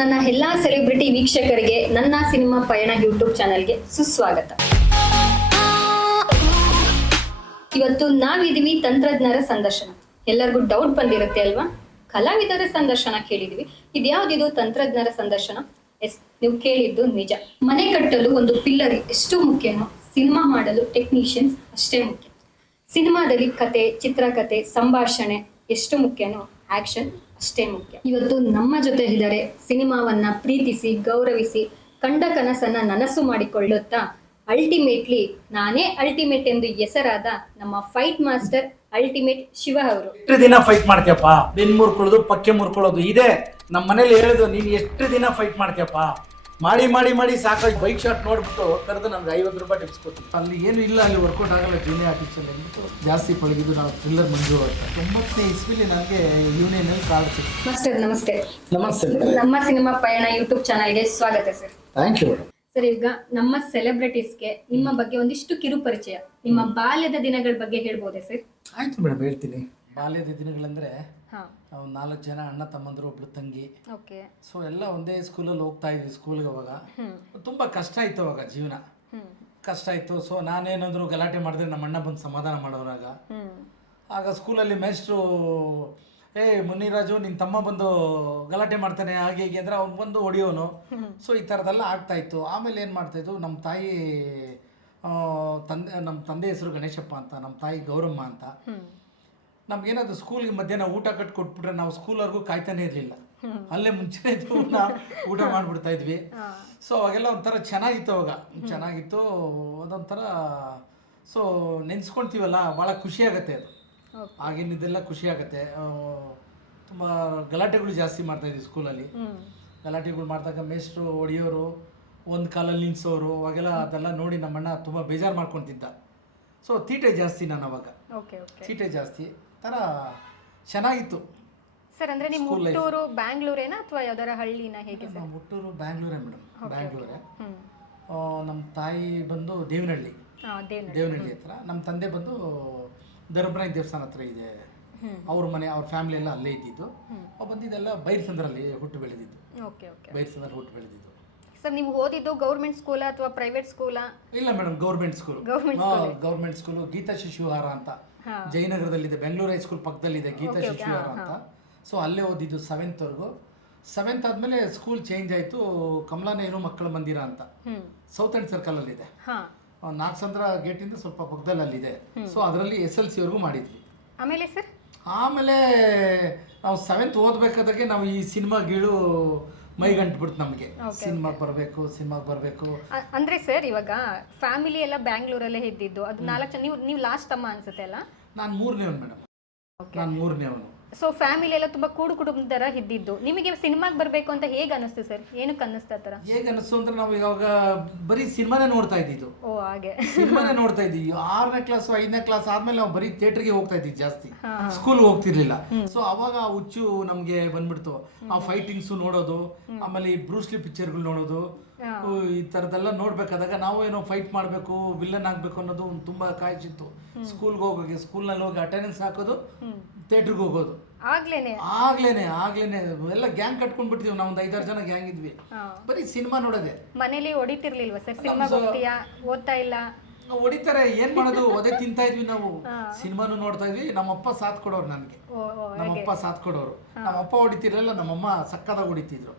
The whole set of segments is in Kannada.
ನನ್ನ ಎಲ್ಲಾ ಸೆಲೆಬ್ರಿಟಿ ವೀಕ್ಷಕರಿಗೆ ನನ್ನ ಸಿನಿಮಾ ಪಯಣ ಯೂಟ್ಯೂಬ್ ಚಾನೆಲ್ಗೆ ಸುಸ್ವಾಗತ. ಇವತ್ತು ನಾವಿದೀವಿ ತಂತ್ರಜ್ಞರ ಸಂದರ್ಶನ. ಎಲ್ಲರಿಗೂ ಡೌಟ್ ಬಂದಿರುತ್ತೆ ಅಲ್ವಾ? ಕಲಾವಿದರ ಸಂದರ್ಶನ ಕೇಳಿದ್ವಿ, ಇದ್ಯಾವ್ದಿದು ತಂತ್ರಜ್ಞರ ಸಂದರ್ಶನ? ಎಸ್, ನೀವು ಕೇಳಿದ್ದು ನಿಜ. ಮನೆ ಕಟ್ಟಲು ಒಂದು ಪಿಲ್ಲರ್ ಎಷ್ಟು ಮುಖ್ಯನೋ ಸಿನಿಮಾ ಮಾಡಲು ಟೆಕ್ನಿಷಿಯನ್ಸ್ ಅಷ್ಟೇ ಮುಖ್ಯ. ಸಿನಿಮಾದಲ್ಲಿ ಕತೆ, ಚಿತ್ರಕಥೆ, ಸಂಭಾಷಣೆ ಎಷ್ಟು ಮುಖ್ಯನೋ ಆಕ್ಷನ್ ಅಷ್ಟೇ ಮುಖ್ಯ. ಇವತ್ತು ನಮ್ಮ ಜೊತೆ ಇದ್ದಾರೆ ಸಿನಿಮಾವನ್ನ ಪ್ರೀತಿಸಿ, ಗೌರವಿಸಿ, ಕಂಡ ಕನಸನ್ನ ನನಸು ಮಾಡಿಕೊಳ್ಳುತ್ತಾ ಅಲ್ಟಿಮೇಟ್ಲಿ ನಾನೇ ಅಲ್ಟಿಮೇಟ್ ಎಂದು ಹೆಸರಾದ ನಮ್ಮ ಫೈಟ್ ಮಾಸ್ಟರ್ ಅಲ್ಟಿಮೇಟ್ ಶಿವ ಅವರು. ಎಷ್ಟು ದಿನ ಫೈಟ್ ಮಾಡ್ತೀಯಪ್ಪ? ಬೆನ್ ಮುರ್ಕೊಳ್ಳೋದು, ಪಕ್ಕೆ ಮುರ್ಕೊಳ್ಳೋದು ಇದೆ ನಮ್ಮ ಮನೇಲಿ ಹೇಳುದು. ನೀನು ಎಷ್ಟು ದಿನ ಫೈಟ್ ಮಾಡ್ತೀಯಪ್ಪ? ಮಾಡಿ ಮಾಡಿ ಮಾಡಿ ಸಾಕಾಗಿ ಬೈಕ್ ಶಾಟ್ ನೋಡ್ಬಿಟ್ಟು ಕರೆದು ನಮ್ಗೆ 50 ರೂಪಾಯಿ ಟಿಪ್ಸ್ ಕೊಡ್ತೀವಿ. ಅಲ್ಲಿ ಏನು ಇಲ್ಲ, ಅಲ್ಲಿ ವರ್ಕೌಟ್ ಆಗಲ್ಲ ಜೂನಿಯರ್ ಆರ್ಟಿಸ್ಟಲ್ಲಿ ಅಂದ್ಬಿಟ್ಟು ಜಾಸ್ತಿ ಪಳಗಿದ್ದು ನಾವು ಥ್ರಿಲ್ಲರ್ ಮಂಜು ಅಂತ. 90ನೇ ಇಸ್ವಿಲಿ ನನಗೆ ಯೂನಿಯನಲ್ಲಿ ಕಾರ್ಡ್ ಸಿಕ್ತು. ಮಾಸ್ಟರ್ ನಮಸ್ತೆ. ನಮಸ್ತೆ. ನಮ್ಮ ಸಿನಿಮಾ ಪಯಣ ಯೂಟ್ಯೂಬ್ ಚಾನಲ್ಗೆ ಸ್ವಾಗತ ಸರ್. Thank you. ಸರ್, ಈಗ ನಮ್ಮ ಸೆಲೆಬ್ರಿಟೀಸ್ಗೆ ನಿಮ್ಮ ಬಗ್ಗೆ ಒಂದಿಷ್ಟು ಕಿರು ಪರಿಚಯ, ನಿಮ್ಮ ಬಾಲ್ಯದ ದಿನಗಳ ಬಗ್ಗೆ ಹೇಳ್ಬೋದೇ ಸರ್? ಆಯ್ತು ಮೇಡಮ್, ಹೇಳ್ತೀನಿ. ಬಾಲ್ಯದ ದಿನಗಳಂದ್ರೆ ನಾವು 4 ಜನ ಅಣ್ಣ ತಮ್ಮಂದ್ರು, ಒಬ್ಳು ತಂಗಿ. ಸೊ ಎಲ್ಲ ಒಂದೇ ಸ್ಕೂಲಲ್ಲಿ ಹೋಗ್ತಾ ಇದ್ವಿ. ಸ್ಕೂಲ್ಗೆ ಅವಾಗ ತುಂಬ ಕಷ್ಟ ಇತ್ತು, ಅವಾಗ ಜೀವನ ಕಷ್ಟ ಇತ್ತು. ಸೊ ನಾನೇನಾದ್ರು ಗಲಾಟೆ ಮಾಡಿದ್ರೆ ನಮ್ಮ ಅಣ್ಣ ಬಂದು ಸಮಾಧಾನ ಮಾಡೋರಾಗ. ಆಗ ಸ್ಕೂಲಲ್ಲಿ ಮೇಸ್ಟ್ರು, ಮುನಿರಾಜು ನಿನ್ನ ತಮ್ಮ ಬಂದು ಗಲಾಟೆ ಮಾಡ್ತಾನೆ ಹಾಗೆ ಹೀಗೆ ಅಂದರೆ ಅವ್ನು ಬಂದು ಹೊಡಿಯೋನು. ಸೊ ಈ ಥರದ್ದೆಲ್ಲ ಆಗ್ತಾಯಿತ್ತು. ಆಮೇಲೆ ಏನು ಮಾಡ್ತಾಯಿತ್ತು, ನಮ್ಮ ತಾಯಿ ನಮ್ಮ ತಂದೆ ಹೆಸರು ಗಣೇಶಪ್ಪ ಅಂತ, ನಮ್ಮ ತಾಯಿ ಗೌರಮ್ಮ ಅಂತ. ನಮ್ಗೇನಾದ್ರು ಸ್ಕೂಲ್ಗೆ ಮಧ್ಯಾಹ್ನ ಊಟ ಕಟ್ಟಿ ಕೊಟ್ಬಿಟ್ರೆ ನಾವು ಸ್ಕೂಲ್ವರೆಗೂ ಕಾಯ್ತಾನೆ ಇರಲಿಲ್ಲ, ಅಲ್ಲೇ ಮುಂಚೆ ಊಟ ಮಾಡಿಬಿಡ್ತಾ ಇದ್ವಿ. ಸೊ ಅವಾಗೆಲ್ಲ ಒಂಥರ ಚೆನ್ನಾಗಿತ್ತು. ಅವಾಗ ಚೆನ್ನಾಗಿತ್ತು, ಅದೊಂಥರ. ಸೊ ನೆನೆಸ್ಕೊಳ್ತೀವಲ್ಲ, ಭಾಳ ಖುಷಿ ಆಗುತ್ತೆ ಅದು. ಆಗಿನಿದ್ದೆಲ್ಲ ಖುಷಿ ಆಗುತ್ತೆ. ತುಂಬ ಗಲಾಟೆಗಳು ಜಾಸ್ತಿ ಮಾಡ್ತಾಯಿದ್ವಿ ಸ್ಕೂಲಲ್ಲಿ. ಗಲಾಟೆಗಳು ಮಾಡಿದಾಗ ಮೇಸ್ಟ್ರು ಹೊಡಿಯೋರು, ಒಂದು ಕಾಲಲ್ಲಿ ನಿಲ್ಲಿಸೋರು, ಅವಾಗೆಲ್ಲ ಅದೆಲ್ಲ ನೋಡಿ ನಮ್ಮಣ್ಣ ತುಂಬ ಬೇಜಾರು ಮಾಡ್ಕೊತಿದ್ದ. ಸೊ ತೀಟೆ ಜಾಸ್ತಿ ನಾನು ಅವಾಗ, ತೀಟೆ ಜಾಸ್ತಿ ಥರ ಚೆನ್ನಾಗಿತ್ತು ಸರ್. ಅಂದರೆ ನಿಮ್ಮ ಹುಟ್ಟೂರು ಬ್ಯಾಂಗ್ಳೂರೇನಾ ಅಥವಾ ಯಾವ್ದಾರ ಹಳ್ಳಿನ? ಹೇಗೆ? ನಮ್ಮ ಹುಟ್ಟೂರು ಬ್ಯಾಂಗ್ಳೂರೇ ಮೇಡಮ್, ಬ್ಯಾಂಗ್ಳೂರೇ. ನಮ್ಮ ತಾಯಿ ಬಂದು ದೇವನಹಳ್ಳಿ ಹತ್ರ, ನಮ್ಮ ತಂದೆ ಬಂದು ಧರ್ಮರಾಯ ದೇವಸ್ಥಾನ ಹತ್ರ ಇದೆ ಅವ್ರ ಮನೆ, ಅವ್ರ ಫ್ಯಾಮಿಲಿ ಎಲ್ಲ ಅಲ್ಲೇ ಇದ್ದಿದ್ದು. ಬಂದಿದ್ದೆಲ್ಲ ಬೈರ್ಸಂದ್ರಲ್ಲಿ ಹುಟ್ಟು ಬೆಳೆದಿದ್ದು. ಬೈರ್ಸಂದ್ರ ಹುಟ್ಟು ಬೆಳೆದಿದ್ದು. ಸರ್, ನೀವು ಓದಿದ್ದು ಗೌರ್ಮೆಂಟ್ ಸ್ಕೂಲಾ ಅಥವಾ ಪ್ರೈವೇಟ್ ಸ್ಕೂಲಾ? ಇಲ್ಲ ಮೇಡಮ್, ಗೌರ್ಮೆಂಟ್ ಸ್ಕೂಲು ಗೀತಾ ಶಿಶುವಿಹಾರ ಅಂತ ಜಯನಗರದಲ್ಲಿದೆ. ಬೆಂಗಳೂರು ಹೈಸ್ಕೂಲ್ ಪಕ್ಕದಲ್ಲಿದೆ ಗೀತಾ ಶಿಶುವಿಹಾರ ಅಂತ. ಸೊ ಅಲ್ಲೇ ಓದಿದ್ದು 7th ವರೆಗೂ. 7th ಆದಮೇಲೆ ಸ್ಕೂಲ್ ಚೇಂಜ್ ಆಯಿತು, ಕಮಲಾ ನೆಹರು ಮಕ್ಕಳ ಮಂದಿರ ಅಂತ ಸೌತ್ ಅಂಡ್ ಸರ್ಕಲಲ್ಲಿದೆ. ನಾಗಸಂದ್ರ ಗೇಟಿಂದ ಸ್ವಲ್ಪ ಪಕ್ಕದಲ್ಲಿ ಅಲ್ಲಿದೆ. ಸೊ ಅದರಲ್ಲಿ SLC ವರೆಗೂ ಮಾಡಿದ್ವಿ. ಆಮೇಲೆ ಸರ್, ಆಮೇಲೆ ನಾವು 7th ಓದಬೇಕಾದಾಗೆ ನಾವು ಈ ಸಿನಿಮಾ ಗೀಳು ಮೈಗಂಟ್ಬಿಡ್ತು ನಮಗೆ. ಸಿನಿಮಾಗೆ ಬರಬೇಕು. ಅಂದ್ರೆ ಸರ್, ಇವಾಗ ಫ್ಯಾಮಿಲಿ ಎಲ್ಲ ಬ್ಯಾಂಗ್ಳೂರಲ್ಲೇ ಇದ್ದಿದ್ದು. ಅದು 4 ಜನ. ನೀವು ಲಾಸ್ಟ್ ತಮ್ಮ ಅನ್ಸುತ್ತೆ ಅಲ್ಲ? ನಾನು 3ನೇವನು ಮೇಡಮ್, ನಾನು 3ನೇವನು. ಸೊ ಫ್ಯಾಮಿಲಿ ಎಲ್ಲ ತುಂಬಾ ಕುಟುಂಬದ ತರ ಇದ್ದಿದ್ದು. ನಿಮಗೆ ಸಿನಿಮಾಗೆ ಬರಬೇಕು ಅಂತ ಹೇಗೆ ಅನಿಸ್ತು ಸರ್? ಏನಕ್ಕೆ ಅನ್ನಿಸ್ತಾ ತರ? ಹೇಗೆ ಅನಿಸ್ತು ಅಂದ್ರೆ ನಾವು ಇವಾಗ ಬರೀ ಸಿನಿಮಾನೇ ನೋಡ್ತಾ ಇದ್ದಿದ್ದು. ಹಾಗೆ ಸಿನಿಮಾನೇ ನೋಡ್ತಾ ಇದ್ದೀವಿ. 6ನೇ ಕ್ಲಾಸ್ 5ನೇ ಕ್ಲಾಸ್ ಆದ್ಮೇಲೆ ನಾವು ಬರೀ ಥಿಯೇಟರ್ಗೆ ಹೋಗ್ತಾ ಇದ್ವಿ, ಜಾಸ್ತಿ ಸ್ಕೂಲ್ಗೆ ಹೋಗ್ತಿರ್ಲಿಲ್ಲ. ಸೊ ಅವಾಗ ಆ ಹುಚ್ಚು ನಮ್ಗೆ ಬಂದ್ಬಿಡ್ತು. ಆ ಫೈಟಿಂಗ್ಸು ನೋಡೋದು, ಆಮೇಲೆ ಈ ಬ್ರೂಸ್ಲಿ ಪಿಕ್ಚರ್ಗಳು ನೋಡೋದು, ಈ ತರದೆಲ್ಲ ನೋಡ್ಬೇಕಾದಾಗ ನಾವು ಏನೋ ಫೈಟ್ ಮಾಡಬೇಕು, ವಿಲ್ಲನ್ ಆಗ್ಬೇಕು ಅನ್ನೋದು ತುಂಬಾ ಕಾಯಿಸಿತ್ತು. ಸ್ಕೂಲ್ಗೆ ಹೋಗೋಕೆ, ಸ್ಕೂಲ್ನಲ್ಲಿ ಹೋಗಿ ಅಟೆಂಡೆನ್ಸ್ ಹಾಕೋದು, ಥಿಯೇಟರ್ಗೆ ಹೋಗೋದು. ಆಗ್ಲೇನೆ ಎಲ್ಲ ಗ್ಯಾಂಗ್ ಕಟ್ಕೊಂಡ್ಬಿಡ್ತೀವಿ ನಾವು. ಒಂದು 5-6 ಜನ ಗ್ಯಾಂಗ್ ಇದ್ವಿ, ಬರೀ ಸಿನಿಮಾ ನೋಡೋದೆ. ಮನೇಲಿ ಹೊಡಿತಿರ್ಲಿಲ್ವಾ ಸರ್? ಸಿನಿಮಾಗೆ ಹೋಗ್ತೀಯಾ, ಓದ್ತಾ ಇಲ್ಲ? ಹೊಡಿತಾರೆ, ಏನ್ ಮಾಡೋದು, ಒದೆ ತಿಂತಾ ಇದ್ವಿ ನಾವು. ಸಿನಿಮಾನು ನೋಡ್ತಾ ಇದ್ವಿ. ನಮ್ಮಪ್ಪ ಸಾಥ್ ಕೊಡೋರು ನನಗೆ, ನಮ್ಮಪ್ಪ ಹೊಡಿತಿರ್ಲಿಲ್ಲ, ನಮ್ಮಮ್ಮ ಸಕ್ಕದಾಗ ಹೊಡಿತಿದ್ರು.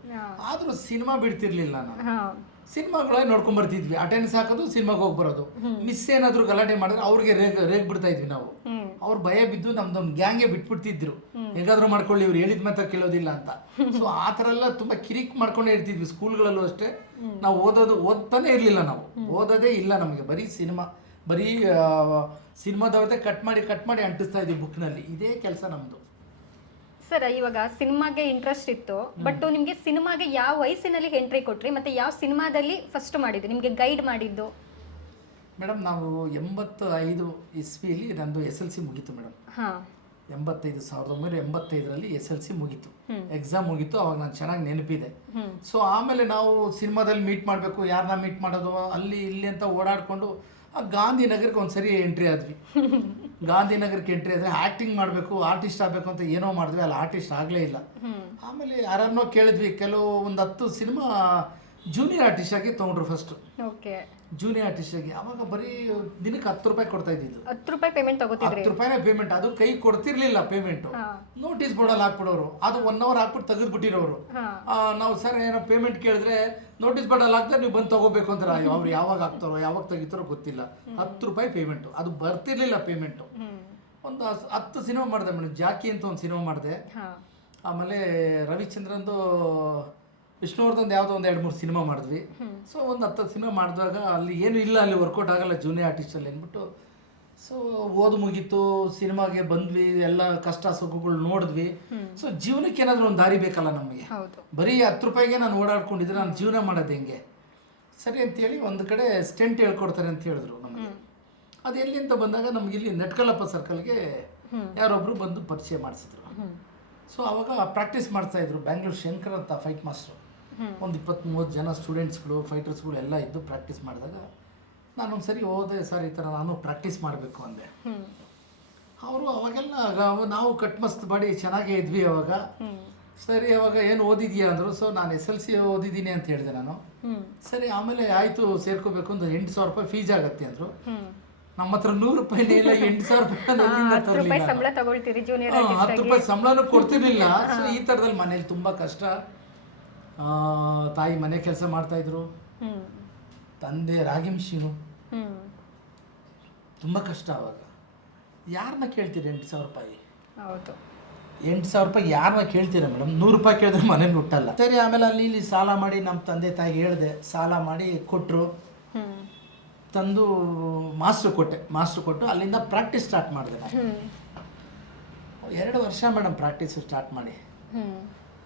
ಆದ್ರೂ ಸಿನಿಮಾ ಬಿಡ್ತಿರ್ಲಿಲ್ಲ ನಾನು. ಸಿನಿಮಾಗಳೇ ನೋಡ್ಕೊಂಡ್ ಬರ್ತಿದ್ವಿ. ಅಟೆಂಡೆನ್ಸ್ ಹಾಕೋದು, ಸಿನಿಮಾಗೆ ಹೋಗಿ ಬರೋದು. ಮಿಸ್ ಏನಾದ್ರು ಗಲಾಟೆ ಮಾಡಿದ್ರೆ ಅವ್ರಿಗೆ ರೇಗ್ ಬಿಡ್ತಾ ಇದ್ವಿ ನಾವು. ಅವ್ರು ಭಯ ಬಿದ್ದು ನಮ್ದೊಂದು ಗ್ಯಾಂಗೆ ಬಿಟ್ಬಿಡ್ತಿದ್ರು, ಹೇಗಾದ್ರೂ ಮಾಡ್ಕೊಳ್ಳಿ, ಇವ್ರು ಹೇಳಿದ ಮಾತ್ರ ಕೇಳೋದಿಲ್ಲ ಅಂತ. ಸೊ ಆ ಥರ ಎಲ್ಲ ತುಂಬ ಕಿರಿಕ್ ಮಾಡ್ಕೊಂಡೇ ಇರ್ತಿದ್ವಿ. ಸ್ಕೂಲ್ಗಳಲ್ಲೂ ಅಷ್ಟೇ ನಾವು ಓದ್ತಾನೆ ಇರಲಿಲ್ಲ. ನಾವು ಓದೋದೇ ಇಲ್ಲ ನಮಗೆ, ಬರೀ ಸಿನಿಮಾದವ್ರದ್ದೇ ಕಟ್ ಮಾಡಿ ಅಂಟಿಸ್ತಾ ಇದ್ವಿ ಬುಕ್ನಲ್ಲಿ. ಇದೇ ಕೆಲಸ ನಮ್ಮದು. ಸರ್, ಇವಾಗ ಸಿನಿಮಾಗೆ ಇಂಟ್ರೆಸ್ಟ್ ಇತ್ತು, ಬಟ್ ನಿಮಗೆ ಸಿನಿಮಾಗೆ ಯಾವ ವಯಸ್ಸಿನಲ್ಲಿ ಎಂಟ್ರಿ ಕೊಟ್ರಿ, ಮತ್ತೆ ಯಾವ ಸಿನಿಮಾದಲ್ಲಿ ಫಸ್ಟ್ ಮಾಡಿದ್ದು, ನಿಮಗೆ ಗೈಡ್ ಮಾಡಿದ್ದು? ಮೇಡಮ್, ನಾವು 85 ಇಸ್ವಿಲಿ ನಂದು SLC ಮುಗೀತು ಮೇಡಮ್. 1985ರಲ್ಲಿ SLC ಮುಗೀತು, ಎಕ್ಸಾಮ್ ಮುಗೀತು. ಅವಾಗ ನಾನು ಚೆನ್ನಾಗಿ ನೆನಪಿದೆ. ಸೊ ಆಮೇಲೆ ನಾವು ಸಿನಿಮಾದಲ್ಲಿ ಮೀಟ್ ಮಾಡಬೇಕು, ಯಾರನ್ನ ಮೀಟ್ ಮಾಡೋದು, ಅಲ್ಲಿ ಇಲ್ಲಿ ಅಂತ ಓಡಾಡಿಕೊಂಡು ಗಾಂಧಿನಗರಕ್ಕೆ ಒಂದ್ಸರಿ ಎಂಟ್ರಿ ಆದ್ವಿ. ಗಾಂಧಿನಗರಕ್ಕೆ ಎಂಟ್ರಿ ಆದರೆ ಆ್ಯಕ್ಟಿಂಗ್ ಮಾಡಬೇಕು, ಆರ್ಟಿಸ್ಟ್ ಆಗಬೇಕು ಅಂತ ಏನೋ ಮಾಡಿದ್ವಿ, ಅಲ್ಲಿ ಆರ್ಟಿಸ್ಟ್ ಆಗಲೇ ಇಲ್ಲ. ಆಮೇಲೆ ಯಾರನ್ನೋ ಕೇಳಿದ್ವಿ, ಕೆಲವು ಒಂದು 10 ಸಿನಿಮಾ ಜೂನಿಯರ್ ಆರ್ಟಿಸ್ಟ್ ಆಗಿ ತೊಗೊಂಡ್ರು ಫಸ್ಟು. ಓಕೆ. ಜೂನಿಯರ್ ಆರ್ಟಿಸ್ಟ್ ಆಗಿ ಅವಾಗ ಬರೀ ದಿನಕ್ಕೆ 10 ರೂಪಾಯಿ ಕೊಡ್ತಾ ಇದ್ದಿದ್ದು. 10 ರೂಪಾಯಿ ಪೇಮೆಂಟ್ ತಗೋತಿದ್ರಿ? 10 ರೂಪಾಯಿನೇ ಪೇಮೆಂಟ್. ಅದು ಕೈ ಕೊಡ್ತಿರ್ಲಿಲ್ಲ ಪೇಮೆಂಟು, ನೋಟಿಸ್ ಬೋರ್ಡಲ್ಲಿ ಹಾಕ್ಬಿಡೋರು. ಅದು 1 ಅವರ್ ಹಾಕ್ಬಿಟ್ಟು ತೆಗೆದ್ಬಿಟ್ಟಿರೋರು. ನಾವು ಸರ್ ಏನೋ ಪೇಮೆಂಟ್ ಕೇಳಿದ್ರೆ ನೋಟಿಸ್ ಬೋರ್ಡಲ್ಲಿ ಹಾಕ್ತಾರೆ, ನೀವು ಬಂದು ತಗೋಬೇಕು ಅಂತಾರೆ. ಅವ್ರು ಯಾವಾಗ ಹಾಕ್ತಾರೋ ಯಾವಾಗ ತೆಗಿತಾರೋ ಗೊತ್ತಿಲ್ಲ. 10 ರೂಪಾಯಿ ಪೇಮೆಂಟು, ಅದು ಬರ್ತಿರ್ಲಿಲ್ಲ ಪೇಮೆಂಟು. ಒಂದು 10 ಸಿನಿಮಾ ಮಾಡಿದೆ ಮೇಡಮ್. ಜಾಕಿ ಅಂತ ಒಂದು ಸಿನಿಮಾ ಮಾಡಿದೆ. ಆಮೇಲೆ ರವಿಚಂದ್ರಂದು, ವಿಷ್ಣುವರ್ಧನ್ ಯಾವುದೋ ಒಂದು 2-3 ಸಿನಿಮಾ ಮಾಡಿದ್ವಿ. ಸೊ ಒಂದು 10 ಸಿನಿಮಾ ಮಾಡಿದಾಗ ಅಲ್ಲಿ ಏನು ಇಲ್ಲ, ಅಲ್ಲಿ ವರ್ಕೌಟ್ ಆಗಲ್ಲ ಜೂನಿಯರ್ ಆರ್ಟಿಸ್ಟಲ್ಲಿ ಅಂದ್ಬಿಟ್ಟು. ಸೊ ಓದು ಮುಗೀತು, ಸಿನಿಮಾಗೆ ಬಂದ್ವಿ, ಎಲ್ಲ ಕಷ್ಟ ಸುಖಗಳು ನೋಡಿದ್ವಿ. ಸೊ ಜೀವನಕ್ಕೆ ಏನಾದರೂ ಒಂದು ದಾರಿ ಬೇಕಲ್ಲ ನಮಗೆ. ಬರೀ 10 ರೂಪಾಯಿಗೆ ನಾನು ಓಡಾಡ್ಕೊಂಡಿದ್ರೆ ನಾನು ಜೀವನ ಮಾಡೋದು ಹೆಂಗೆ? ಸರಿ ಅಂತೇಳಿ ಒಂದು ಕಡೆ ಸ್ಟೆಂಟ್ ಹೇಳ್ಕೊಡ್ತಾರೆ ಅಂತ ಹೇಳಿದ್ರು ನಮಗೆ. ಅದು ಎಲ್ಲಿ ಅಂತ ಬಂದಾಗ ನಮ್ಗೆ ಇಲ್ಲಿ ನೆಟ್ಕಲ್ಲಪ್ಪ ಸರ್ಕಲ್ಗೆ ಯಾರೊಬ್ಬರು ಬಂದು ಪರಿಚಯ ಮಾಡಿಸಿದ್ರು. ಸೊ ಅವಾಗ ಪ್ರಾಕ್ಟೀಸ್ ಮಾಡ್ತಾಯಿದ್ರು. ಬ್ಯಾಂಗ್ಳೂರ್ ಶಂಕರ್ ಅಂತ ಫೈಟ್ ಮಾಸ್ಟ್ರು, ಒಂದು 20-30 ಜನ ಸ್ಟೂಡೆಂಟ್ಸ್ಗಳು, ಫೈಟರ್ಸ್ಗಳು ಎಲ್ಲ ಇದ್ದು ಪ್ರಾಕ್ಟೀಸ್ ಮಾಡಿದಾಗ ನಾನೊಂದು ಸರಿ ಹೋದೆ, ಸರ್ ಈ ಥರ ನಾನು ಪ್ರಾಕ್ಟೀಸ್ ಮಾಡಬೇಕು ಅಂದೆ. ಅವರು ಅವಾಗೆಲ್ಲ ನಾವು ಕಟ್ಮಸ್ತ್ ಮಾಡಿ ಚೆನ್ನಾಗೇ ಇದ್ವಿ ಅವಾಗ. ಸರಿ ಅವಾಗ ಏನು ಓದಿದ್ಯಾ ಅಂದರು. ಸೊ ನಾನು SLC ಓದಿದ್ದೀನಿ ಅಂತ ಹೇಳಿದೆ ನಾನು. ಸರಿ ಆಮೇಲೆ ಆಯಿತು ಸೇರ್ಕೋಬೇಕು ಅಂದ್ರೆ 8,000 ರೂಪಾಯಿ ಫೀಸ್ ಆಗುತ್ತೆ ಅಂದರು. ನಮ್ಮ ಹತ್ರ 100 ರೂಪಾಯಿನೇ ಇಲ್ಲ, 8,000 ರೂಪಾಯಿ ಸಂಬಳ ತಗೊಳ್ತೀರಿ ಜೂನಿಯರ್ 10 ರೂಪಾಯಿ ಸಂಬಳನೂ ಕೊಡ್ತಿರ್ಲಿಲ್ಲ. ಸೊ ಈ ಥರದಲ್ಲಿ ಮನೇಲಿ ತುಂಬ ಕಷ್ಟ. ತಾಯಿ ಮನೆ ಕೆಲಸ ಮಾಡ್ತಾಯಿದ್ರು, ತಂದೆ ರಾಗಿ ಮಿಷಿನು, ತುಂಬ ಕಷ್ಟ. ಅವಾಗ ಯಾರನ್ನ ಕೇಳ್ತೀರಿ 8,000 ರೂಪಾಯಿ? 8,000 ರೂಪಾಯಿ ಯಾರನ್ನ ಕೇಳ್ತೀರಾ ಮೇಡಮ್? 100 ರೂಪಾಯಿ ಕೇಳಿದ್ರೆ ಮನೇಲಿ ಹುಟ್ಟಲ್ಲ. ಸರಿ ಆಮೇಲೆ ಅಲ್ಲಿ ಇಲ್ಲಿ ಸಾಲ ಮಾಡಿ ನಮ್ಮ ತಂದೆ ತಾಯಿಗೆ ಹೇಳಿದೆ, ಸಾಲ ಮಾಡಿ ಕೊಟ್ಟರು. ತಂದು ಮಾಸ್ಟ್ರು ಕೊಟ್ಟು ಅಲ್ಲಿಂದ ಪ್ರಾಕ್ಟೀಸ್ ಸ್ಟಾರ್ಟ್ ಮಾಡಿದೆ ನಾನು. 2 ವರ್ಷ ಮೇಡಮ್ ಪ್ರಾಕ್ಟೀಸ್ ಸ್ಟಾರ್ಟ್ ಮಾಡಿ.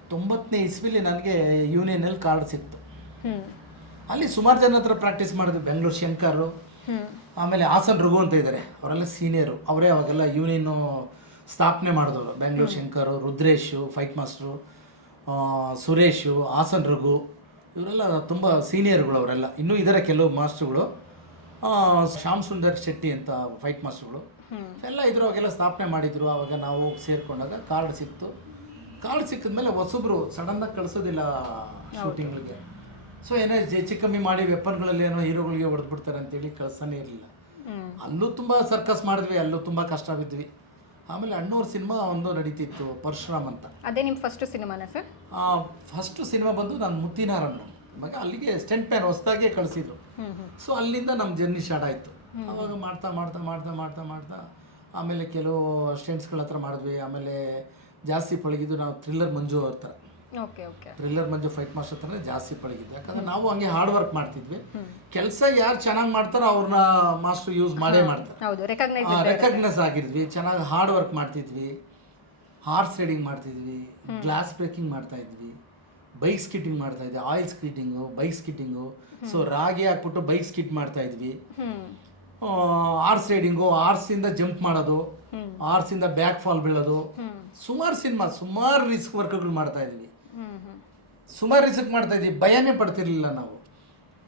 90ನೇ ಇಸ್ವಿಲಿ ನನಗೆ ಯೂನಿಯನಲ್ಲಿ ಕಾರ್ಡ್ ಸಿಕ್ತು. ಅಲ್ಲಿ ಸುಮಾರು ಜನ ಹತ್ರ ಪ್ರಾಕ್ಟೀಸ್ ಮಾಡಿದ್ವಿ. ಬೆಂಗಳೂರು ಶಂಕರು, ಆಮೇಲೆ ಹಾಸನ್ ರಘು ಅಂತ ಇದ್ದಾರೆ, ಅವರೆಲ್ಲ ಸೀನಿಯರು. ಅವರೇ ಅವಾಗೆಲ್ಲ ಯೂನಿಯನ್ನು ಸ್ಥಾಪನೆ ಮಾಡಿದವರು. ಬೆಂಗಳೂರು ಶಂಕರು, ರುದ್ರೇಶು ಫೈಟ್ ಮಾಸ್ಟ್ರು, ಸುರೇಶು, ಹಾಸನ್ ರಘು, ಇವರೆಲ್ಲ ತುಂಬ ಸೀನಿಯರ್ಗಳು. ಅವರೆಲ್ಲ ಇನ್ನೂ ಇದ್ದಾರೆ ಕೆಲವು ಮಾಸ್ಟ್ರುಗಳು. ಶ್ಯಾಮ್ ಸುಂದರ್ ಶೆಟ್ಟಿ ಅಂತ ಫೈಟ್ ಮಾಸ್ಟ್ರುಗಳು ಎಲ್ಲ ಇದ್ರು. ಅವಾಗೆಲ್ಲ ಸ್ಥಾಪನೆ ಮಾಡಿದರು. ಆವಾಗ ನಾವು ಸೇರಿಕೊಂಡಾಗ ಕಾರ್ಡ್ ಸಿಕ್ತು. ಕಾರ್ಡ್ ಸಿಕ್ಕಿದ್ಮೇಲೆ ಹೊಸಬ್ರು ಸಡನ್ನಾಗಿ ಕಳಿಸೋದಿಲ್ಲ ಶೂಟಿಂಗ್ಗಳಿಗೆ. ಸೊ ಏನೋ ಹೆಚ್ಚು ಕಮ್ಮಿ ಮಾಡಿ ವೆಪನ್ಗಳಲ್ಲಿ ಏನೋ ಹೀರೋಗಳಿಗೆ ಹೊಡೆದ್ಬಿಡ್ತಾರೆ ಅಂತೇಳಿ ಕಳಿಸ್ತಾನೆ ಇರಲಿಲ್ಲ. ಅಲ್ಲೂ ತುಂಬ ಸರ್ಕಸ್ ಮಾಡಿದ್ವಿ, ಅಲ್ಲೂ ತುಂಬ ಕಷ್ಟ ಬಿದ್ವಿ. ಆಮೇಲೆ ಅಣ್ಣವ್ರ ಸಿನಿಮಾ ಒಂದು ನಡೀತಿತ್ತು, ಪರಶುರಾಮ್ ಅಂತ. ಅದೇ ನಿಮ್ಮ ಫಸ್ಟ್ ಸಿನಿಮಾನ ಸರ್? ಫಸ್ಟ್ ಸಿನಿಮಾ ಬಂದು ನಾನು ಮುತ್ತಿನಾರಣ್ಣ ಮಗ, ಅಲ್ಲಿಗೆ ಸ್ಟೆಂಟ್ ಮ್ಯಾನ್ ಹೊಸದಾಗೆ ಕಳಿಸಿದ್ರು. ಸೊ ಅಲ್ಲಿಂದ ನಮ್ಮ ಜರ್ನಿ ಸ್ಟಾರ್ಟ್ ಆಯಿತು. ಅವಾಗ ಮಾಡ್ತಾ ಮಾಡ್ತಾ ಮಾಡ್ತಾ ಮಾಡ್ತಾ ಮಾಡ್ತಾ ಆಮೇಲೆ ಕೆಲವು ಸ್ಟೆಂಟ್ಸ್ಗಳ ಹತ್ರ ಮಾಡಿದ್ವಿ. ಆಮೇಲೆ ಜಾಸ್ತಿ ಪಳಗಿದ್ದು ನಾವು ಥ್ರಿಲ್ಲರ್ ಮಂಜು ಅವ್ರ ಥರ. ಥ್ರಿಲ್ಲರ್ ಮಂಜು ಫೈಟ್ ಮಾಸ್ಟರ್ ಹತ್ರನೇ ಜಾಸ್ತಿ ಪಳಗಿದ್ದು. ಯಾಕಂದ್ರೆ ನಾವು ಹಂಗೆ ಹಾರ್ಡ್ ವರ್ಕ್ ಮಾಡ್ತಿದ್ವಿ. ಕೆಲಸ ಯಾರು ಚೆನ್ನಾಗಿ ಮಾಡ್ತಾರೋ ಅವ್ರನ್ನ ಮಾಸ್ಟರ್ ಯೂಸ್ ಮಾಡೇ ಮಾಡ್ತಾರೆ. ರೆಕಗ್ನೈಸ್ ಆಗಿದ್ವಿ. ಚೆನ್ನಾಗಿ ಹಾರ್ಡ್ ವರ್ಕ್ ಮಾಡ್ತಿದ್ವಿ. ಹಾರ್ಸ್ ರೈಡಿಂಗ್ ಮಾಡ್ತಿದ್ವಿ, ಗ್ಲಾಸ್ ಬ್ರೇಕಿಂಗ್ ಮಾಡ್ತಾ ಇದ್ವಿ, ಬೈಕ್ ಸ್ಕಿಟ್ಟಿಂಗ್ ಮಾಡ್ತಾ ಇದ್ವಿ, ಆಯಿಲ್ ಸ್ಕಿಟ್ಟಿಂಗು, ಬೈಕ್ ಸ್ಕಿಟ್ಟಿಂಗು. ಸೊ ರಾಗಿ ಹಾಕ್ಬಿಟ್ಟು ಬೈಕ್ ಸ್ಕಿಟ್ ಮಾಡ್ತಾ ಇದ್ವಿ. ಆರ್ಸ್ ರೈಡಿಂಗು, ಆರ್ಸಿಂದ ಜಂಪ್ ಮಾಡೋದು, ಆರ್ಸಿಂದ ಬ್ಯಾಕ್ ಫಾಲ್ ಬೀಳೋದು, ಸುಮಾರು ರಿಸ್ಕ್ ವರ್ಕ್ಗಳು ಮಾಡ್ತಾ ಇದ್ವಿ. ಸುಮಾರು ರಿಸ್ಕ್ ಮಾಡ್ತಾ ಇದ್ವಿ. ಭಯನೇ ಪಡ್ತಿರ್ಲಿಲ್ಲ ನಾವು.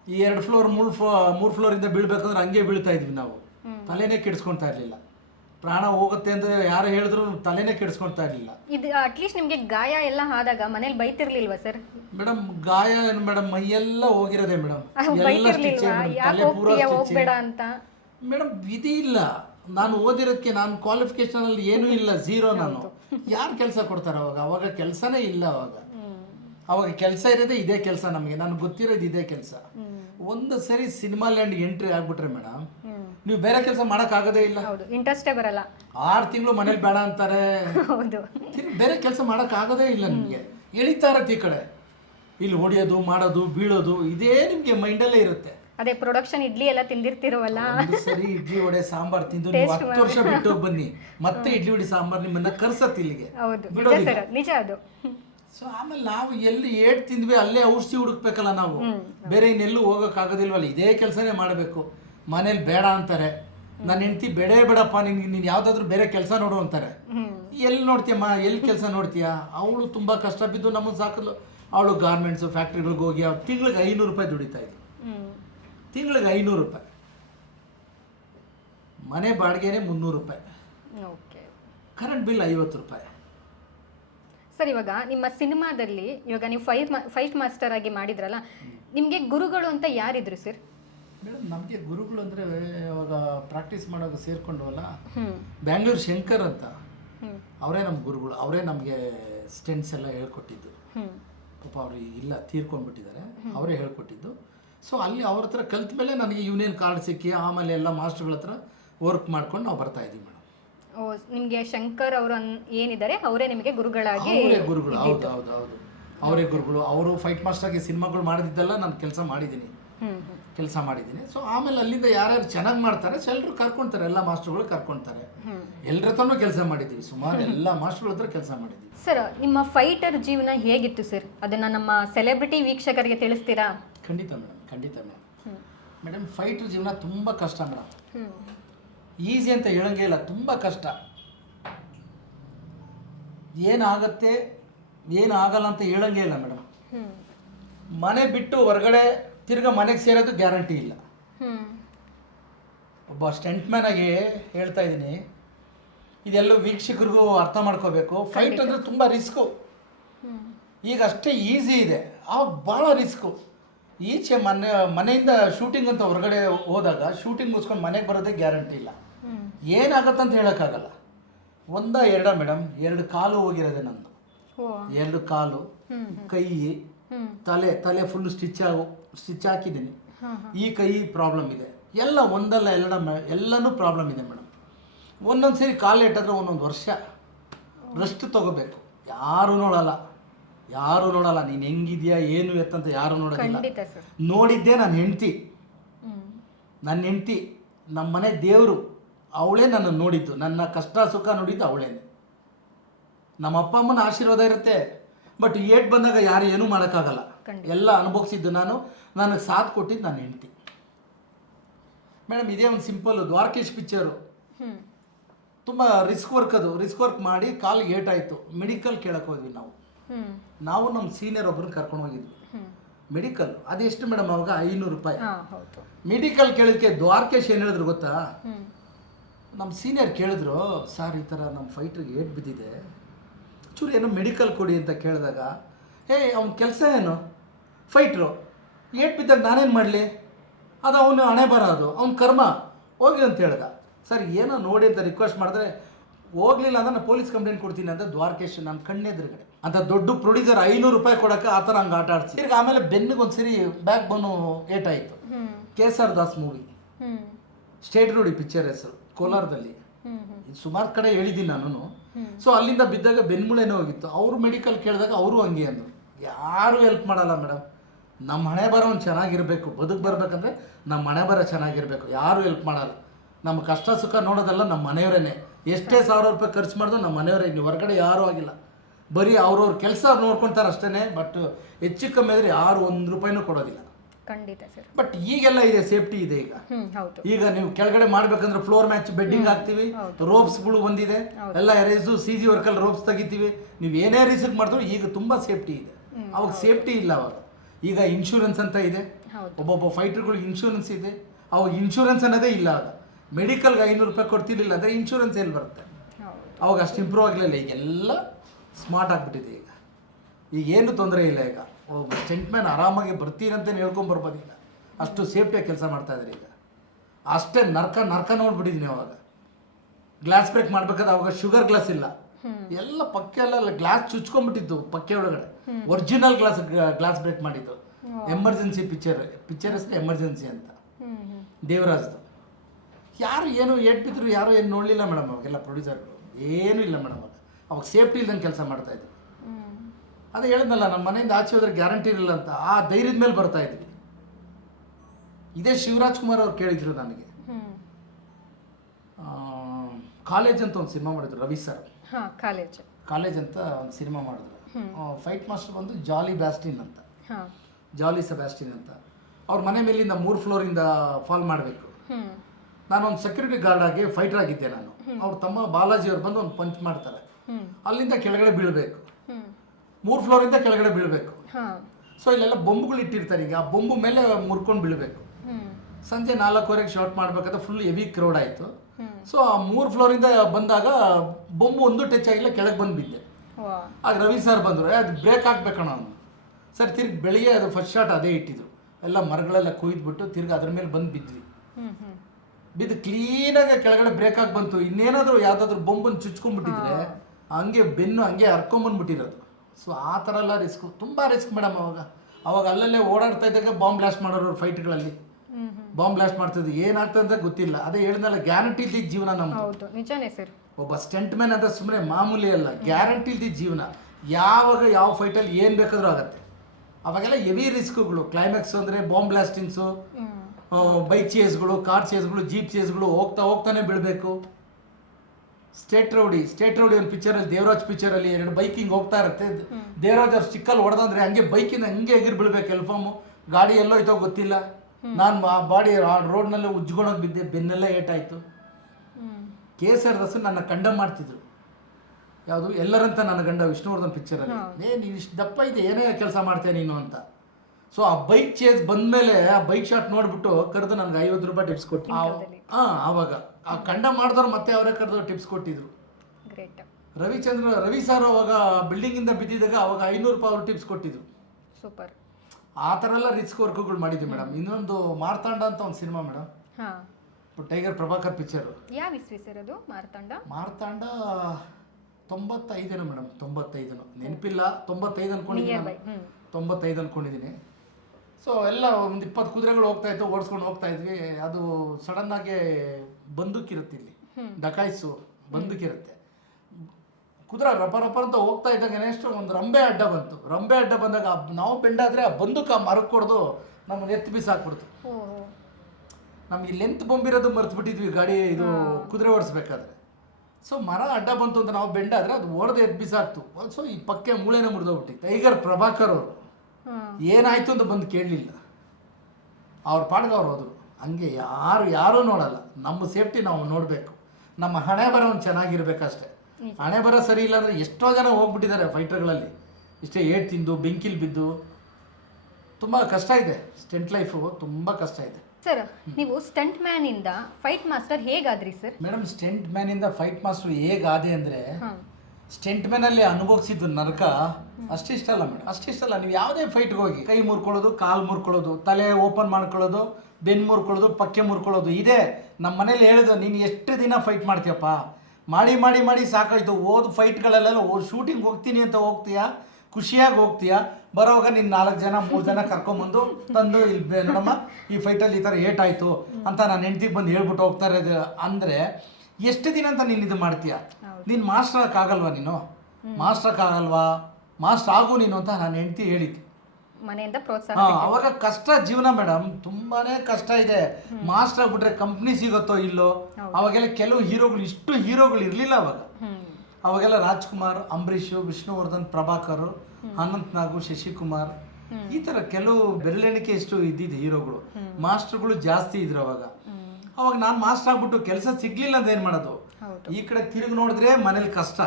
ಈ 2 ಫ್ಲೋರ್ 3 ಫ್ಲೋರಿಂದ ಬೀಳ್ಬೇಕಂದ್ರೆ ಹಂಗೆ ಬೀಳ್ತಾ ಇದ್ವಿ ನಾವು. ತಲೆನೇ ಕೆಡಿಸ್ಕೊಳ್ತಾ ಇರಲಿಲ್ಲ. ಪ್ರಾಣ ಹೋಗುತ್ತೆ ಅಂದ್ರೆ ಯಾರು ಹೇಳಿದ್ರು ತಲೆನೇ ಕೆಡಿಸ್ಕೊಳ್ತಾ ಇರಲಿಲ್ಲ. ಇದು ಅಟ್ಲೀಸ್ಟ್ ನಿಮಗೆ ಗಾಯ ಎಲ್ಲ ಆದಾಗ ಮನೇಲಿ ಬೈತಿರ್ಲಿಲ್ವಾ ಸರ್? ಮೇಡಮ್ ಗಾಯ ಏನು ಮೇಡಮ್, ಮೈಯೆಲ್ಲ ಹೋಗಿರೋದೆ ಮೇಡಮ್. ಮೇಡಮ್ ವಿಧಿ ಇಲ್ಲ. ನಾನು ಓದಿರೋದಕ್ಕೆ, ನಾನು ಕ್ವಾಲಿಫಿಕೇಶನ್ ಅಲ್ಲಿ ಏನೂ ಇಲ್ಲ, 0 ನಾನು. ಯಾರು ಕೆಲಸ ಕೊಡ್ತಾರೆ ಅವಾಗ ಕೆಲಸನೇ ಇಲ್ಲ. ಅವಾಗ ಕೆಲಸ ಇರೋದೇ ಇದೇ ಕೆಲಸ ನಮಗೆ. ನನಗೆ ಗೊತ್ತಿರೋದು ಇದೇ ಕೆಲಸ. ಒಂದು ಸರಿ ಸಿನಿಮಾ ಲ್ಯಾಂಡ್ ಎಂಟ್ರಿ ಆಗ್ಬಿಟ್ರೆ ಮೇಡಮ್, ನೀವು ಬೇರೆ ಕೆಲಸ ಮಾಡೋಕ್ಕಾಗೋದೇ ಇಲ್ಲ. ಇಂಟ್ರೆಸ್ಟೇ ಬರಲ್ಲ. 6 ತಿಂಗಳು ಮನೇಲಿ ಬೇಡ ಅಂತಾರೆ. ಬೇರೆ ಕೆಲಸ ಮಾಡೋಕ್ಕಾಗೋದೇ ಇಲ್ಲ. ನಿಮಗೆ ಎಳಿತಾ ಇರತ್ತೆ ಈ ಕಡೆ, ಇಲ್ಲಿ ಹೊಡಿಯೋದು, ಮಾಡೋದು, ಬೀಳೋದು, ಇದೇ ನಿಮಗೆ ಮೈಂಡಲ್ಲೇ ಇರುತ್ತೆ. ಅದೇ ಪ್ರೊಡಕ್ಷನ್ ಇಡ್ಲಿ ಎಲ್ಲ ತಿಂದಿರ್ತಿರೋವಲ್ಲ. ಸರಿ ಇಡ್ಲಿ ವಡೆ ಸಾಂಬಾರ್ ತಿಂದು ನೀವು 10 ವರ್ಷ ಬಿಟ್ಟು ಬನ್ನಿ, ಮತ್ತೆ ಇಡ್ಲಿ ವಡೆ ಸಾಂಬಾರ್ ನಿಮ್ಮನ್ನ ಕರ್ಸತ್ತೆ ಇಲ್ಲಿಗೆ. ನಿಜ ಅದು. ಸೊ ಆಮೇಲೆ ನಾವು ಎಲ್ಲಿ ಏಟ್ ತಿಂದ್ವಿ ಅಲ್ಲೇ ಔಷಧಿ ಹುಡುಕ್ಬೇಕಲ್ಲ ನಾವು. ಬೇರೆ ಇನ್ನೆಲ್ಲೂ ಹೋಗೋಕ್ಕಾಗೋದಿಲ್ವಲ್ಲ, ಇದೇ ಕೆಲಸನೇ ಮಾಡಬೇಕು. ಮನೇಲಿ ಬೇಡ ಅಂತಾರೆ. ನನ್ನ ಹೆಂಡತಿ ಬೇಡಪ್ಪ, ನೀನು ಯಾವುದಾದ್ರೂ ಬೇರೆ ಕೆಲಸ ನೋಡು ಅಂತಾರೆ. ಎಲ್ಲಿ ನೋಡ್ತೀಯಮ್ಮ, ಎಲ್ಲಿ ಕೆಲಸ ನೋಡ್ತೀಯಾ? ಅವಳು ತುಂಬ ಕಷ್ಟ ಬಿದ್ದು ನಮ್ಮನ್ನು ಸಾಕಲು. ಅವಳು ಗಾರ್ಮೆಂಟ್ಸು ಫ್ಯಾಕ್ಟ್ರಿಗಳಿಗೆ ಹೋಗಿ ಅವ್ರು ತಿಂಗಳಿಗೆ 500 ರೂಪಾಯಿ ದುಡಿತಾ ಇದ್ವಿ. ತಿಂಗಳಿಗೆ 500 ರೂಪಾಯಿ. ಮನೆ ಬಾಡಿಗೆನೇ 300 ರೂಪಾಯಿ. ಓಕೆ ಕರೆಂಟ್ ಬಿಲ್ 50 ರೂಪಾಯಿ. ಸರ್, ಇವಾಗ ನಿಮ್ಮ ಸಿನಿಮಾದಲ್ಲಿ ಇವಾಗ ನೀವು ಫೈಟ್ ಮಾಸ್ಟರ್ ಆಗಿ ಮಾಡಿದ್ರಲ್ಲ, ನಿಮಗೆ ಗುರುಗಳು ಅಂತ ಯಾರಿದ್ರು ಸರ್? ಮೇಡಮ್, ನಮಗೆ ಗುರುಗಳು ಅಂದರೆ ಇವಾಗ ಪ್ರಾಕ್ಟೀಸ್ ಮಾಡೋದು ಸೇರ್ಕೊಂಡವಲ್ಲ, ಬ್ಯಾಂಗ್ಳೂರು ಶಂಕರ್ ಅಂತ, ಅವರೇ ನಮ್ಮ ಗುರುಗಳು. ಅವರೇ ನಮಗೆ ಸ್ಟೆಂಟ್ಸ್ ಎಲ್ಲ ಹೇಳ್ಕೊಟ್ಟಿದ್ದು. ಪಾಪ ಅವರು ಇಲ್ಲ, ತೀರ್ಕೊಂಡ್ಬಿಟ್ಟಿದ್ದಾರೆ. ಅವರೇ ಹೇಳ್ಕೊಟ್ಟಿದ್ದು. ಸೊ ಅಲ್ಲಿ ಅವ್ರ ಹತ್ರ ಕಲ್ತ ಮೇಲೆ ನನಗೆ ಯೂನಿಯನ್ ಕಾರ್ಡ್ ಸಿಕ್ಕಿ ಆಮೇಲೆ ಎಲ್ಲ ಮಾಸ್ಟರ್ಗಳ ಹತ್ರ ವರ್ಕ್ ಮಾಡ್ಕೊಂಡು ನಾವು ಬರ್ತಾ ಇದ್ದೀವಿ ಮೇಡಮ್. ಓ, ನಿಮಗೆ ಶಂಕರ್ ಅವರು ಏನಿದ್ದಾರೆ ಅವರೇ ನಿಮಗೆ ಗುರುಗಳಾಗಿ? ಅವರೇ ಗುರುಗಳು, ಹೌದು ಹೌದು ಹೌದು, ಅವರೇ ಗುರುಗಳು. ಅವರು ಫೈಟ್ ಮಾಸ್ಟರ್ಗೆ ಸಿನಿಮಾಗಳು ಮಾಡಿದ್ದೆಲ್ಲ ನಾನು ಕೆಲಸ ಮಾಡಿದ್ದೀನಿ. ಸೊ ಆಮೇಲೆ ಅಲ್ಲಿಂದ ಯಾರ್ಯಾರು ಚೆನ್ನಾಗಿ ಮಾಡ್ತಾರೆ ಎಲ್ಲರೂ ಕರ್ಕೊಳ್ತಾರೆ, ಎಲ್ಲ ಮಾಸ್ಟರ್ಗಳು ಕರ್ಕೊಳ್ತಾರೆ. ಎಲ್ಲರ ಹತ್ರನೂ ಕೆಲಸ ಮಾಡಿದ್ದೀವಿ, ಸುಮಾರು ಎಲ್ಲ ಮಾಸ್ಟರ್ಗಳ ಹತ್ರ ಕೆಲಸ ಮಾಡಿದ್ದೀವಿ. ಸರ್, ನಿಮ್ಮ ಫೈಟರ್ ಜೀವನ ಹೇಗಿತ್ತು ಸರ್? ಅದನ್ನು ನಮ್ಮ ಸೆಲೆಬ್ರಿಟಿ ವೀಕ್ಷಕರಿಗೆ ತಿಳಿಸ್ತೀರಾ? ಖಂಡಿತ ಮೇಡಮ್, ಖಂಡಿತ ಮೇಡಮ್. ಮೇಡಮ್, ಫೈಟರ್ ಜೀವನ ತುಂಬ ಕಷ್ಟ ಮೇಡಮ್. ಈಸಿ ಅಂತ ಹೇಳಂಗೇ ಇಲ್ಲ, ತುಂಬ ಕಷ್ಟ. ಏನಾಗತ್ತೆ ಏನಾಗಲ್ಲ ಅಂತ ಹೇಳಂಗೇ ಇಲ್ಲ ಮೇಡಮ್. ಮನೆ ಬಿಟ್ಟು ಹೊರಗಡೆ ತಿರ್ಗಾ ಮನೆಗೆ ಸೇರೋದು ಗ್ಯಾರಂಟಿ ಇಲ್ಲ. ಒಬ್ಬ ಸ್ಟಂಟ್ ಮ್ಯಾನ್ ಆಗಿ ಹೇಳ್ತಾ ಇದ್ದೀನಿ, ಇದೆಲ್ಲ ವೀಕ್ಷಕರಿಗೂ ಅರ್ಥ ಮಾಡ್ಕೋಬೇಕು. ಫೈಟ್ ಅಂದರೆ ತುಂಬ ರಿಸ್ಕು. ಈಗ ಅಷ್ಟೇ ಈಸಿ ಇದೆ, ಆವಾಗ ಭಾಳ ರಿಸ್ಕು. ಈಚೆ ಮನೆಯಿಂದ ಶೂಟಿಂಗ್ ಅಂತ ಹೊರಗಡೆ ಹೋದಾಗ ಶೂಟಿಂಗ್ ಮುಗಿಸ್ಕೊಂಡು ಮನೆಗೆ ಬರೋದೇ ಗ್ಯಾರಂಟಿ ಇಲ್ಲ. ಏನಾಗತ್ತಂತ ಹೇಳೋಕ್ಕಾಗಲ್ಲ. ಎರಡ ಮೇಡಮ್, 2 ಕಾಲು ಹೋಗಿರೋದೆ ನಂದು. 2 ಕಾಲು, ಕೈ, ತಲೆ ಫುಲ್ ಸ್ಟಿಚ್ ಹಾಕಿದ್ದೀನಿ. ಈ ಕೈ ಪ್ರಾಬ್ಲಮ್ ಇದೆ. ಎಲ್ಲ ಒಂದಲ್ಲ ಎಲ್ಲನೂ ಪ್ರಾಬ್ಲಮ್ ಇದೆ ಮೇಡಮ್. ಒಂದೊಂದು ಸರಿ ಕಾಲು ಇಟ್ಟಾದ್ರೆ ಒಂದೊಂದು ವರ್ಷ ರೆಸ್ಟ್ ತೊಗೋಬೇಕು. ಯಾರು ನೋಡಲ್ಲ. ನೀನು ಹೆಂಗಿದ್ಯಾ ಏನು ಎತ್ತಂತ ಯಾರು ನೋಡೋದಿಲ್ಲ. ನೋಡಿದ್ದೆ ನನ್ನ ಹೆಂಡ್ತಿ, ನಮ್ಮ ಮನೆ ದೇವರು. ಅವಳೇ ನನ್ನನ್ನು ನೋಡಿದ್ದು, ನನ್ನ ಕಷ್ಟ ಸುಖ ನೋಡಿದ್ದು ಅವಳೇನೆ. ನಮ್ಮ ಅಪ್ಪ ಅಮ್ಮನ ಆಶೀರ್ವಾದ ಇರುತ್ತೆ, ಬಟ್ ಏಟ್ ಬಂದಾಗ ಯಾರು ಏನೂ ಮಾಡೋಕ್ಕಾಗಲ್ಲ. ಎಲ್ಲ ಅನುಭವಿಸಿದ್ದು ನನಗೆ ಸಾಥ್ ಕೊಟ್ಟಿದ್ದು ನನ್ನ ಹೆಂಡ್ತಿ ಮೇಡಮ್. ಇದೇ ಒಂದು ಸಿಂಪಲ್ ದ್ವಾರಕೇಶ್ ಪಿಕ್ಚರು, ತುಂಬ ರಿಸ್ಕ್ ವರ್ಕ್ ಮಾಡಿ ಕಾಲಿಗೆ ಏಟಾಯಿತು. ಮೆಡಿಕಲ್ ಕೇಳಕ್ಕೆ ಹೋದ್ವಿ ನಾವು ನಮ್ಮ ಸೀನಿಯರ್ ಒಬ್ಬರನ್ನ ಕರ್ಕೊಂಡು ಹೋಗಿದ್ವಿ ಮೆಡಿಕಲ್. ಅದೆಷ್ಟು ಮೇಡಮ್ ಅವಾಗ? 500 ರೂಪಾಯಿ. ಮೆಡಿಕಲ್ ಕೇಳಿದಕ್ಕೆ ದ್ವಾರಕೇಶ್ ಏನು ಹೇಳಿದ್ರು ಗೊತ್ತಾ? ನಮ್ಮ ಸೀನಿಯರ್ ಕೇಳಿದ್ರು, ಸರ್ ಈ ಥರ ನಮ್ಮ ಫೈಟ್ರಿಗೆ ಏಟ್ ಬಿದ್ದಿದೆ, ಚೂರು ಏನೋ ಮೆಡಿಕಲ್ ಕೊಡಿ ಅಂತ ಕೇಳಿದಾಗ, ಅವ್ನ ಕೆಲಸ ಏನು? ಫೈಟ್ರು. ಏಟ್ ಬಿದ್ದಾಗ ನಾನೇನು ಮಾಡಲಿ? ಅದು ಅವನು ಹಣೆ ಬರೋದು, ಅವ್ನ ಕರ್ಮ, ಹೋಗಿ ಅಂತ ಹೇಳ್ದ. ಸರ್ ಏನೋ ನೋಡಿ ಅಂತ ರಿಕ್ವೆಸ್ಟ್ ಮಾಡಿದ್ರೆ, ಹೋಗ್ಲಿಲ್ಲ ಅಂದ್ರೆ ನಾನು ಪೊಲೀಸ್ ಕಂಪ್ಲೇಂಟ್ ಕೊಡ್ತೀನಿ ಅಂತ ದ್ವಾರಕೇಶ್ ನನ್ನ ಕಣ್ಣೆದುರುಗಡೆ. ಅಂತ ದೊಡ್ಡ ಪ್ರೊಡ್ಯೂಸರ್ 500 ರೂಪಾಯಿ ಕೊಡೋಕ್ಕೆ ಆ ಥರ ಹಂಗೆ ಆಟ ಆಡಿಸಿ. ಈಗ ಆಮೇಲೆ ಬೆನ್ನಿಗೆ ಒಂದು ಸರಿ ಬ್ಯಾಕ್ ಬೋನು ಏಟಾಯಿತು. KSR Das movie, state rowdy picture ಹೆಸರು, ಕೋಲಾರದಲ್ಲಿ. ಸುಮಾರು ಕಡೆ ಹೇಳಿದ್ದೀನಿ ನಾನು. ಸೊ ಅಲ್ಲಿಂದ ಬಿದ್ದಾಗ ಬೆನ್ಮೂಳೆನೇ ಹೋಗಿತ್ತು. ಅವರು ಮೆಡಿಕಲ್ ಕೇಳಿದಾಗ ಅವರು ಹಂಗೆ ಅಂದರು. ಯಾರು ಹೆಲ್ಪ್ ಮಾಡಲ್ಲ ಮೇಡಮ್. ನಮ್ಮ ಹಣೆ ಬರ ಒಂದು ಚೆನ್ನಾಗಿರಬೇಕು, ಬದುಕು ಬರಬೇಕಂದ್ರೆ ನಮ್ಮ ಹಣೆ ಬರ ಚೆನ್ನಾಗಿರಬೇಕು. ಯಾರು ಹೆಲ್ಪ್ ಮಾಡಲ್ಲ. ನಮ್ಮ ಕಷ್ಟ ಸುಖ ನೋಡೋದಲ್ಲ ನಮ್ಮ ಮನೆಯವರೇ. ಎಷ್ಟೇ 1000 ರೂಪಾಯಿ ಖರ್ಚು ಮಾಡಿದ್ರು ನಮ್ಮ ಮನೆಯವರೇ, ನೀವು ಹೊರಗಡೆ ಯಾರೂ ಆಗಿಲ್ಲ. ಬರೀ ಅವ್ರವ್ರ ಕೆಲಸ ನೋಡ್ಕೊತಾರೆ ಅಷ್ಟೇ. ಬಟ್ ಹೆಚ್ಚು ಕಮ್ಮಿ ಆದರೆ ಯಾರು 1 ರೂಪಾಯಿನೂ ಕೊಡೋದಿಲ್ಲ. ಖಂಡಿತ ಸರ್. ಬಟ್ ಈಗೆಲ್ಲ ಇದೆ, ಸೇಫ್ಟಿ ಇದೆ. ಈಗ ನೀವು ಕೆಳಗಡೆ ಮಾಡ್ಬೇಕಂದ್ರೆ ಫ್ಲೋರ್ ಮ್ಯಾಚ್ ಬೆಡ್ಡಿಂಗ್ ಹಾಕ್ತೀವಿ, ರೋಪ್ಸ್ಗಳು ಬಂದಿದೆ, ಎಲ್ಲ ಎರೇಸು CG ವರ್ಕಲ್ಲಿ ರೋಪ್ಸ್ ತೆಗಿತೀವಿ. ನೀವು ಏನೇ ರಿಸ್ಕ್ ಮಾಡಿದ್ರು ಈಗ ತುಂಬ ಸೇಫ್ಟಿ ಇದೆ. ಅವಾಗ ಸೇಫ್ಟಿ ಇಲ್ಲ. ಅವಾಗ ಈಗ ಇನ್ಶೂರೆನ್ಸ್ ಅಂತ ಇದೆ, ಒಬ್ಬೊಬ್ಬ ಫೈಟರ್ಗಳಿಗೆ ಇನ್ಶೂರೆನ್ಸ್ ಇದೆ. ಅವಾಗ ಇನ್ಶೂರೆನ್ಸ್ ಅನ್ನೋದೇ ಇಲ್ಲ. ಆಗ ಮೆಡಿಕಲ್ಗೆ 500 ರೂಪಾಯಿ ಕೊಡ್ತಿರ್ಲಿಲ್ಲ ಅಂದರೆ ಇನ್ಶೂರೆನ್ಸ್ ಎಲ್ಲಿ ಬರುತ್ತೆ? ಅವಾಗ ಅಷ್ಟು ಇಂಪ್ರೂವ್ ಆಗಲಿಲ್ಲ. ಈಗೆಲ್ಲ ಸ್ಮಾರ್ಟ್ ಆಗಿಬಿಟ್ಟಿದೆ. ಈಗೇನು ತೊಂದರೆ ಇಲ್ಲ. ಈಗ ಒಬ್ಬ ಸ್ಟಂಟ್ ಮ್ಯಾನ್ ಆರಾಮಾಗಿ ಬರ್ತೀರಂತೇನು ಹೇಳ್ಕೊಂಬರ್ಬೋದು. ಈಗ ಅಷ್ಟು ಸೇಫ್ಟಿಯಾಗಿ ಕೆಲಸ ಮಾಡ್ತಾಯಿದ್ದಾರೆ. ಈಗ ಅಷ್ಟೇ ನರ್ಕ ನೋಡ್ಬಿಟ್ಟಿದ್ದೀನಿ. ಅವಾಗ ಗ್ಲಾಸ್ ಬ್ರೇಕ್ ಮಾಡ್ಬೇಕಾದ್ರೆ ಅವಾಗ ಶುಗರ್ ಗ್ಲಾಸ್ ಇಲ್ಲ, ಎಲ್ಲ ಪಕ್ಕೆ ಎಲ್ಲ ಗ್ಲಾಸ್ ಚುಚ್ಕೊಂಡ್ಬಿಟ್ಟಿತ್ತು ಪಕ್ಕೆ ಒಳಗಡೆ. ಒರಿಜಿನಲ್ ಗ್ಲಾಸ್ ಬ್ರೇಕ್ ಮಾಡಿದ್ದು. ಎಮರ್ಜೆನ್ಸಿ ಪಿಕ್ಚರ್ ಹೆಸರು ಎಮರ್ಜೆನ್ಸಿ ಅಂತ, ದೇವರಾಜ್ದು. ಯಾರು ಏನು ಏಟ್ ಬಿದ್ರು ಯಾರು ಏನು ನೋಡಲಿಲ್ಲ ಮೇಡಮ್. ಅವಾಗೆಲ್ಲ ಪ್ರೊಡ್ಯೂಸರ್ಗಳು ಏನೂ ಇಲ್ಲ ಮೇಡಮ್. ಅವಾಗ ಸೇಫ್ಟಿ ಇಲ್ದಂಗೆ ಕೆಲಸ ಮಾಡ್ತಾಯಿದ್ವಿ. ಅದೇ ಹೇಳಿದ್ನಲ್ಲ, ನಮ್ಮ ಮನೆಯಿಂದ ಆಚೆ ಹೋದ್ರೆ ಗ್ಯಾರಂಟಿ ಇರಲಿಲ್ಲ ಅಂತ. ಆ ಧೈರ್ಯದ ಮೇಲೆ ಬರ್ತಾ ಇದ್ವಿ. ಇದೇ ಶಿವರಾಜ್ ಕುಮಾರ್ ಅವ್ರು ಕೇಳಿದ್ರು ನನಗೆ. ಕಾಲೇಜ್ ಅಂತ ಒಂದು ಸಿನಿಮಾ ಮಾಡಿದ್ರು ರವಿ ಸರ್. ಕಾಲೇಜ್ ಅಂತ ಒಂದು ಸಿನಿಮಾ ಮಾಡಿದ್ರು. ಫೈಟ್ ಮಾಸ್ಟರ್ ಬಂದು ಜಾಲಿ ಸೆಬಾಸ್ಟಿನ್ ಅಂತ. ಅವ್ರ ಮನೆ ಮೇಲಿಂದ 3 ಫ್ಲೋರಿಂದ ಫಾಲ್ ಮಾಡಬೇಕು. ನಾನೊಂದು ಸೆಕ್ಯೂರಿಟಿ ಗಾರ್ಡ್ ಆಗಿ ಫೈಟರ್ ಆಗಿದ್ದೆ ನಾನು. ಅವ್ರ ತಮ್ಮ ಬಾಲಾಜಿ ಅವ್ರು ಬಂದು ಒಂದು ಪಂಚ್ ಮಾಡ್ತಾರೆ. ಅಲ್ಲಿಂದ ಕೆಳಗಡೆ ಬೀಳಬೇಕು, 3 ಫ್ಲೋರಿಂದ ಕೆಳಗಡೆ ಬೀಳಬೇಕು. ಸೊ ಇಲ್ಲೆಲ್ಲ ಬೊಂಬುಗಳು ಇಟ್ಟಿರ್ತಾರೆ. ಈಗ ಆ ಬೊಂಬು ಮೇಲೆ ಮುರ್ಕೊಂಡು ಬೀಳಬೇಕು. ಸಂಜೆ 4:15 ಶಾರ್ಟ್ ಮಾಡ್ಬೇಕಾದ್ರೆ ಫುಲ್ ಹೆವಿ ಕ್ರೌಡ್ ಆಯಿತು. ಸೊ ಆ 3 ಫ್ಲೋರಿಂದ ಬಂದಾಗ ಬೊಂಬು ಒಂದು ಟಚ್ ಆಗಿಲ್ಲ, ಕೆಳಗೆ ಬಂದು ಬಿದ್ದೆ. ಆಗ ರವಿ ಸರ್ ಬಂದರು, ಅದು ಬ್ರೇಕ್ ಹಾಕ್ಬೇಕಣ್ಣ ಅವನು. ಸರ್ ತಿರ್ಗಿ ಬೆಳಿಗ್ಗೆ ಅದು ಫಸ್ಟ್ ಶಾಟ್ ಅದೇ ಇಟ್ಟಿದ್ರು, ಎಲ್ಲ ಮರಗಳೆಲ್ಲ ಕೊಯ್ದುಬಿಟ್ಟು ತಿರ್ಗಿ ಅದ್ರ ಮೇಲೆ ಬಂದು ಬಿದ್ವಿ. ಬಿದ್ದು ಕ್ಲೀನಾಗಿ ಕೆಳಗಡೆ ಬ್ರೇಕ್ ಆಗಿ ಬಂತು. ಇನ್ನೇನಾದರೂ ಯಾವುದಾದ್ರೂ ಬೊಂಬನ್ನು ಚುಚ್ಕೊಂಡ್ಬಿಟ್ಟಿದ್ರೆ ಹಂಗೆ ಬೆನ್ನು ಹಂಗೆ ಹರ್ಕೊಂಬಂದ್ಬಿಟ್ಟಿರೋದು. ಸೊ ಆ ಥರ ಎಲ್ಲ ರಿಸ್ಕು, ತುಂಬ ರಿಸ್ಕ್ ಮೇಡಮ್. ಅವಾಗ ಅಲ್ಲಲ್ಲೇ ಓಡಾಡ್ತಾ ಇದ್ದಾಗ ಬಾಂಬ್ ಬ್ಲಾಸ್ಟ್ ಮಾಡೋರು ಫೈಟ್ಗಳಲ್ಲಿ, ಬಾಂಬ್ ಬ್ಲಾಸ್ಟ್ ಮಾಡ್ತಿದ್ದು ಏನಾಗ್ತದೆ ಅಂತ ಗೊತ್ತಿಲ್ಲ. ಅದೇ ಹೇಳಿದ್ನಲ್ಲ, ಗ್ಯಾರಂಟಿ ಇಲ್ದಿದ್ದ ಜೀವನ ನಮ್ದು. ನಿಜಾನೇ ಸರ್. ಒಬ್ಬ ಸ್ಟಂಟ್ ಮ್ಯಾನ್ ಅಂತ ಸುಮ್ಮನೆ ಮಾಮೂಲಿ ಅಲ್ಲ, ಗ್ಯಾರಂಟಿ ಇಲ್ದಿದ್ದ ಜೀವನ. ಯಾವಾಗ ಯಾವ ಫೈಟಲ್ಲಿ ಏನು ಬೇಕಾದರೂ ಆಗುತ್ತೆ. ಅವಾಗೆಲ್ಲ ಹೆವಿ ರಿಸ್ಕ್ಗಳು. ಕ್ಲೈಮ್ಯಾಕ್ಸ್ ಅಂದರೆ ಬಾಂಬ್ ಬ್ಲಾಸ್ಟಿಂಗ್ಸು, ಬೈಕ್ ಚೇಸ್ಗಳು, ಕಾರ್ ಚೇಸ್ಗಳು, ಜೀಪ್ ಚೇಸ್ಗಳು, ಹೋಗ್ತಾನೆ ಬೀಳಬೇಕು. ಸ್ಟೇಟ್ ರೌಡಿ ಒಂದು ಪಿಕ್ಚರಲ್ಲಿ, ದೇವರಾಜ್ ಪಿಕ್ಚರಲ್ಲಿ 2 ಬೈಕಿಂಗ್ ಹೋಗ್ತಾ ಇರುತ್ತೆ. ದೇವರಾಜ್ ಅವ್ರು ಸ್ಟಿಕ್ಕಲ್ಲಿ ಹೊಡೆದಂದ್ರೆ ಹಂಗೆ ಬೈಕಿಂದ ಹಂಗೆ ಎಗಿರ್ ಬೀಳ್ಬೇಕು. ಎಲ್ಫಾಮು ಗಾಡಿ ಎಲ್ಲೋ ಐತೋ ಗೊತ್ತಿಲ್ಲ. ನಾನು ಆ ಬಾಡಿ ರೋಡ್ನಲ್ಲೇ ಉಜ್ಕೊಳೋಗಿ ಬಿದ್ದೆ, ಬೆನ್ನೆಲ್ಲ ಏಟಾಯಿತು. KSR ದಾಸು ನನ್ನ ಕಂಡಮ್ ಮಾಡ್ತಿದ್ರು. ಯಾವುದು ಎಲ್ಲರಂತ ನನ್ನ ಗಂಡ ವಿಷ್ಣುವರ್ಧನ್ ಪಿಕ್ಚರಲ್ಲಿ, ನೀನು ಇಷ್ಟು ದಪ್ಪ ಇದೆ, ಏನೇ ಕೆಲಸ ಮಾಡ್ತೇನೆ ನೀನು ಅಂತ. ಸೊ ಆ ಬೈಕ್ ಚೇಸ್ ಬಂದಮೇಲೆ ಆ ಬೈಕ್ ಶಾಟ್ ನೋಡ್ಬಿಟ್ಟು ಕರೆದು ನನಗೆ 50 ರೂಪಾಯಿ ಟಿಪ್ಸ್ ಕೊಟ್ಟು, ಆವಾಗ ಆ ಕಂಡ ಮಾಡಿದವ್ರು ಮತ್ತೆ ಅವರೇ ಕರೆದು ಟಿಪ್ಸ್ ಕೊಟ್ಟಿದ್ರು. ರವಿ ಸರ್ ಅವಾಗ ಬಿಲ್ಡಿಂಗಿಂದ ಬಿದ್ದಿದ್ದಾಗ ಅವಾಗ 500 ರೂಪಾಯಿ ಅವರು ಟಿಪ್ಸ್ ಕೊಟ್ಟಿದ್ರು. ಸೂಪರ್. ಆ ಥರ ಎಲ್ಲ ರಿಸ್ಕ್ ವರ್ಕ್ಗಳು ಮಾಡಿದ್ವಿ ಮೇಡಮ್. ಇನ್ನೊಂದು ಮಾರ್ತಾಂಡ ಅಂತ ಒಂದು cinema madam, tiger Prabhakar picture. ಯಾವ ಇಸ್ವಿ ಸರ್ ಅದು? ಮಾರ್ತಾಂಡ 95 ಮೇಡಮ್, 95 ನೆನಪಿಲ್ಲ, 95 ಅನ್ಕೊಂಡಿದ್ದೀನಿ. ಸೊ ಎಲ್ಲ ಒಂದು 20 ಕುದುರೆಗಳು ಹೋಗ್ತಾ ಇತ್ತು, ಓಡಿಸ್ಕೊಂಡು ಹೋಗ್ತಾ ಇದ್ವಿ. ಅದು ಸಡನ್ನಾಗಿ ಬಂದೂಕಿರುತ್ತೆ, ಇಲ್ಲಿ ಡಕಾಯಿಸು ಬಂದೂಕಿರುತ್ತೆ. ಕುದುರೆ ರಪ ಅಂತ ಹೋಗ್ತಾ ಇದ್ದಾಗ ನೆಕ್ಸ್ಟ್ ಒಂದು ರಂಬೆ ಅಡ್ಡ ಬಂತು. ರಂಬೆ ಅಡ್ಡ ಬಂದಾಗ ನಾವು ಬೆಂಡಾದರೆ ಆ ಬಂದೂಕ ಮರಕ್ಕೆ ಕೊಡ್ದು ನಮ್ಮನ್ನು ಎತ್ತು ಬಿಸಾಕ್ಬಿಡ್ತು. ನಮ್ಗೆ ಲೆಂತ್ ಬೊಂಬಿರೋದು ಮರ್ತ್ಬಿಟ್ಟಿದ್ವಿ ಗಾಡಿ ಇದು ಕುದುರೆ ಓಡಿಸ್ಬೇಕಾದ್ರೆ. ಸೊ ಮರ ಅಡ್ಡ ಬಂತು ಅಂತ ನಾವು ಬೆಂಡಾದರೆ ಅದು ಓಡದೆ ಎದ್ದು ಬಿಸಾಕ್ತು. ಸೊ ಈ ಪಕ್ಕೆ ಮೂಳೆನೇ ಮುರಿದೋಗ್ಬಿಟ್ಟಿತ್ತು. ಟೈಗರ್ ಪ್ರಭಾಕರ್ ಅವರು ಏನಾಯ್ತು ಅಂತ ಬಂದು ಕೇಳಲಿಲ್ಲ, ಅವ್ರ ಪಾಡ್ಗೆ ಅವ್ರು ಹೋದರು. ಹಂಗೆ ಯಾರೂ ನೋಡಲ್ಲ. ನಮ್ಮ ಸೇಫ್ಟಿ ನಾವು ನೋಡಬೇಕು. ನಮ್ಮ ಹಣೆ ಬರ ಒಂದು ಚೆನ್ನಾಗಿರ್ಬೇಕಷ್ಟೆ. ಹಣೆ ಬರ ಸರಿ ಇಲ್ಲ ಅಂದರೆ ಎಷ್ಟೋ ಜನ ಹೋಗ್ಬಿಟ್ಟಿದ್ದಾರೆ ಫೈಟರ್ಗಳಲ್ಲಿ, ಇಷ್ಟೇ ಏಟ್ ತಿಂದು ಬೆಂಕಿಲಿ ಬಿದ್ದು. ತುಂಬ ಕಷ್ಟ ಇದೆ, ಸ್ಟೆಂಟ್ ಲೈಫು ತುಂಬ ಕಷ್ಟ ಇದೆ. ಸರ್, ನೀವು ಸ್ಟಂಟ್ ಮ್ಯಾನ್ ಇಂದ ಫೈಟ್ ಮಾಸ್ಟರ್ ಹೇಗಾದ್ರಿ ಸರ್? ಮೇಡಮ್, ಸ್ಟೆಂಟ್ ಮ್ಯಾನ್ ಇಂದ ಫೈಟ್ ಮಾಸ್ಟರ್ ಹೇಗಾದೆ ಅಂದರೆ, ಸ್ಟೆಂಟ್ ಮ್ಯಾನಲ್ಲಿ ಅನುಭವಿಸಿದ್ದು ನರಕ ಅಷ್ಟಿಷ್ಟಲ್ಲ ಮೇಡಮ್, ಅಷ್ಟಿಷ್ಟಲ್ಲ. ನೀವು ಯಾವುದೇ ಫೈಟ್ಗೆ ಹೋಗಿ ಕೈ ಮುರ್ಕೊಳ್ಳೋದು, ಕಾಲು ಮುರ್ಕೊಳ್ಳೋದು, ತಲೆ ಓಪನ್ ಮಾಡ್ಕೊಳ್ಳೋದು, ಬೆನ್ನು ಮುರ್ಕೊಳ್ಳೋದು, ಪಕ್ಕೆ ಮುರ್ಕೊಳ್ಳೋದು ಇದೆ. ನಮ್ಮ ಮನೇಲಿ ಹೇಳಿದ್ರು, ನೀನು ಎಷ್ಟು ದಿನ ಫೈಟ್ ಮಾಡ್ತೀಯಪ್ಪ, ಮಾಡಿ ಸಾಕಾಯ್ತು. ಫೈಟ್ಗಳೆಲ್ಲ ಶೂಟಿಂಗ್ ಹೋಗ್ತೀನಿ ಅಂತ ಹೋಗ್ತೀಯಾ, ಖುಷಿಯಾಗಿ ಹೋಗ್ತೀಯಾ, ಬರೋವಾಗ ನಿನ್ನ 4 ಜನ 3 ಜನ ಕರ್ಕೊಂಬಂದು ತಂದು ಇಲ್ಲಿ ನೋಡಮ್ಮ ಈ ಫೈಟಲ್ಲಿ ಈ ಥರ ಏಟಾಯಿತು ಅಂತ ನಾನು ಹೆಂಡ್ತಿಗೆ ಬಂದು ಹೇಳ್ಬಿಟ್ಟು ಹೋಗ್ತಾರೆ ಅಂದರೆ ಎಷ್ಟು ದಿನ ಅಂತ ನೀನು ಇದು ಮಾಡ್ತೀಯ? ನೀನು ಮಾಸ್ಟರ್ ಆಗಲ್ವಾ? ಮಾಸ್ಟರ್ ಆಗು ನೀನು ಅಂತ ನಾನು ಹೆಂಡ್ತಿ ಹೇಳಿದ್ದೆ ಮನೆಯಿಂದ ಪ್ರೋತ್ಸಾಹ. ಅವಾಗ ಕಷ್ಟ ಜೀವನ ಮೇಡಮ್, ತುಂಬಾನೇ ಕಷ್ಟ ಇದೆ. ಮಾಸ್ಟರ್ ಆಗ್ಬಿಟ್ರೆ ಕಂಪ್ನಿ ಸಿಗುತ್ತೋ ಇಲ್ಲೋ. ಅವಾಗೆಲ್ಲ ಕೆಲವು ಇಷ್ಟು ಹೀರೋಗಳು ಇರಲಿಲ್ಲ ಅವಾಗೆಲ್ಲ ರಾಜ್ಕುಮಾರ್, ಅಂಬರೀಷ್, ವಿಷ್ಣುವರ್ಧನ್, ಪ್ರಭಾಕರ್, ಅನಂತ್ ನಾಗು, ಶಶಿಕುಮಾರ್, ಈ ತರ ಕೆಲವು ಬೆರಳೆಣಿಕೆ ಎಷ್ಟು ಇದ್ದಿದ್ದು ಹೀರೋಗಳು. ಮಾಸ್ಟರ್ಗಳು ಜಾಸ್ತಿ ಇದ್ರು ಅವಾಗ ನಾನು ಮಾಸ್ಟರ್ ಆಗ್ಬಿಟ್ಟು ಕೆಲಸ ಸಿಗ್ಲಿಲ್ಲ ಅಂತ ಏನ್ ಮಾಡೋದು? ಈ ಕಡೆ ತಿರುಗಿ ನೋಡಿದ್ರೆ ಮನೇಲಿ ಕಷ್ಟ,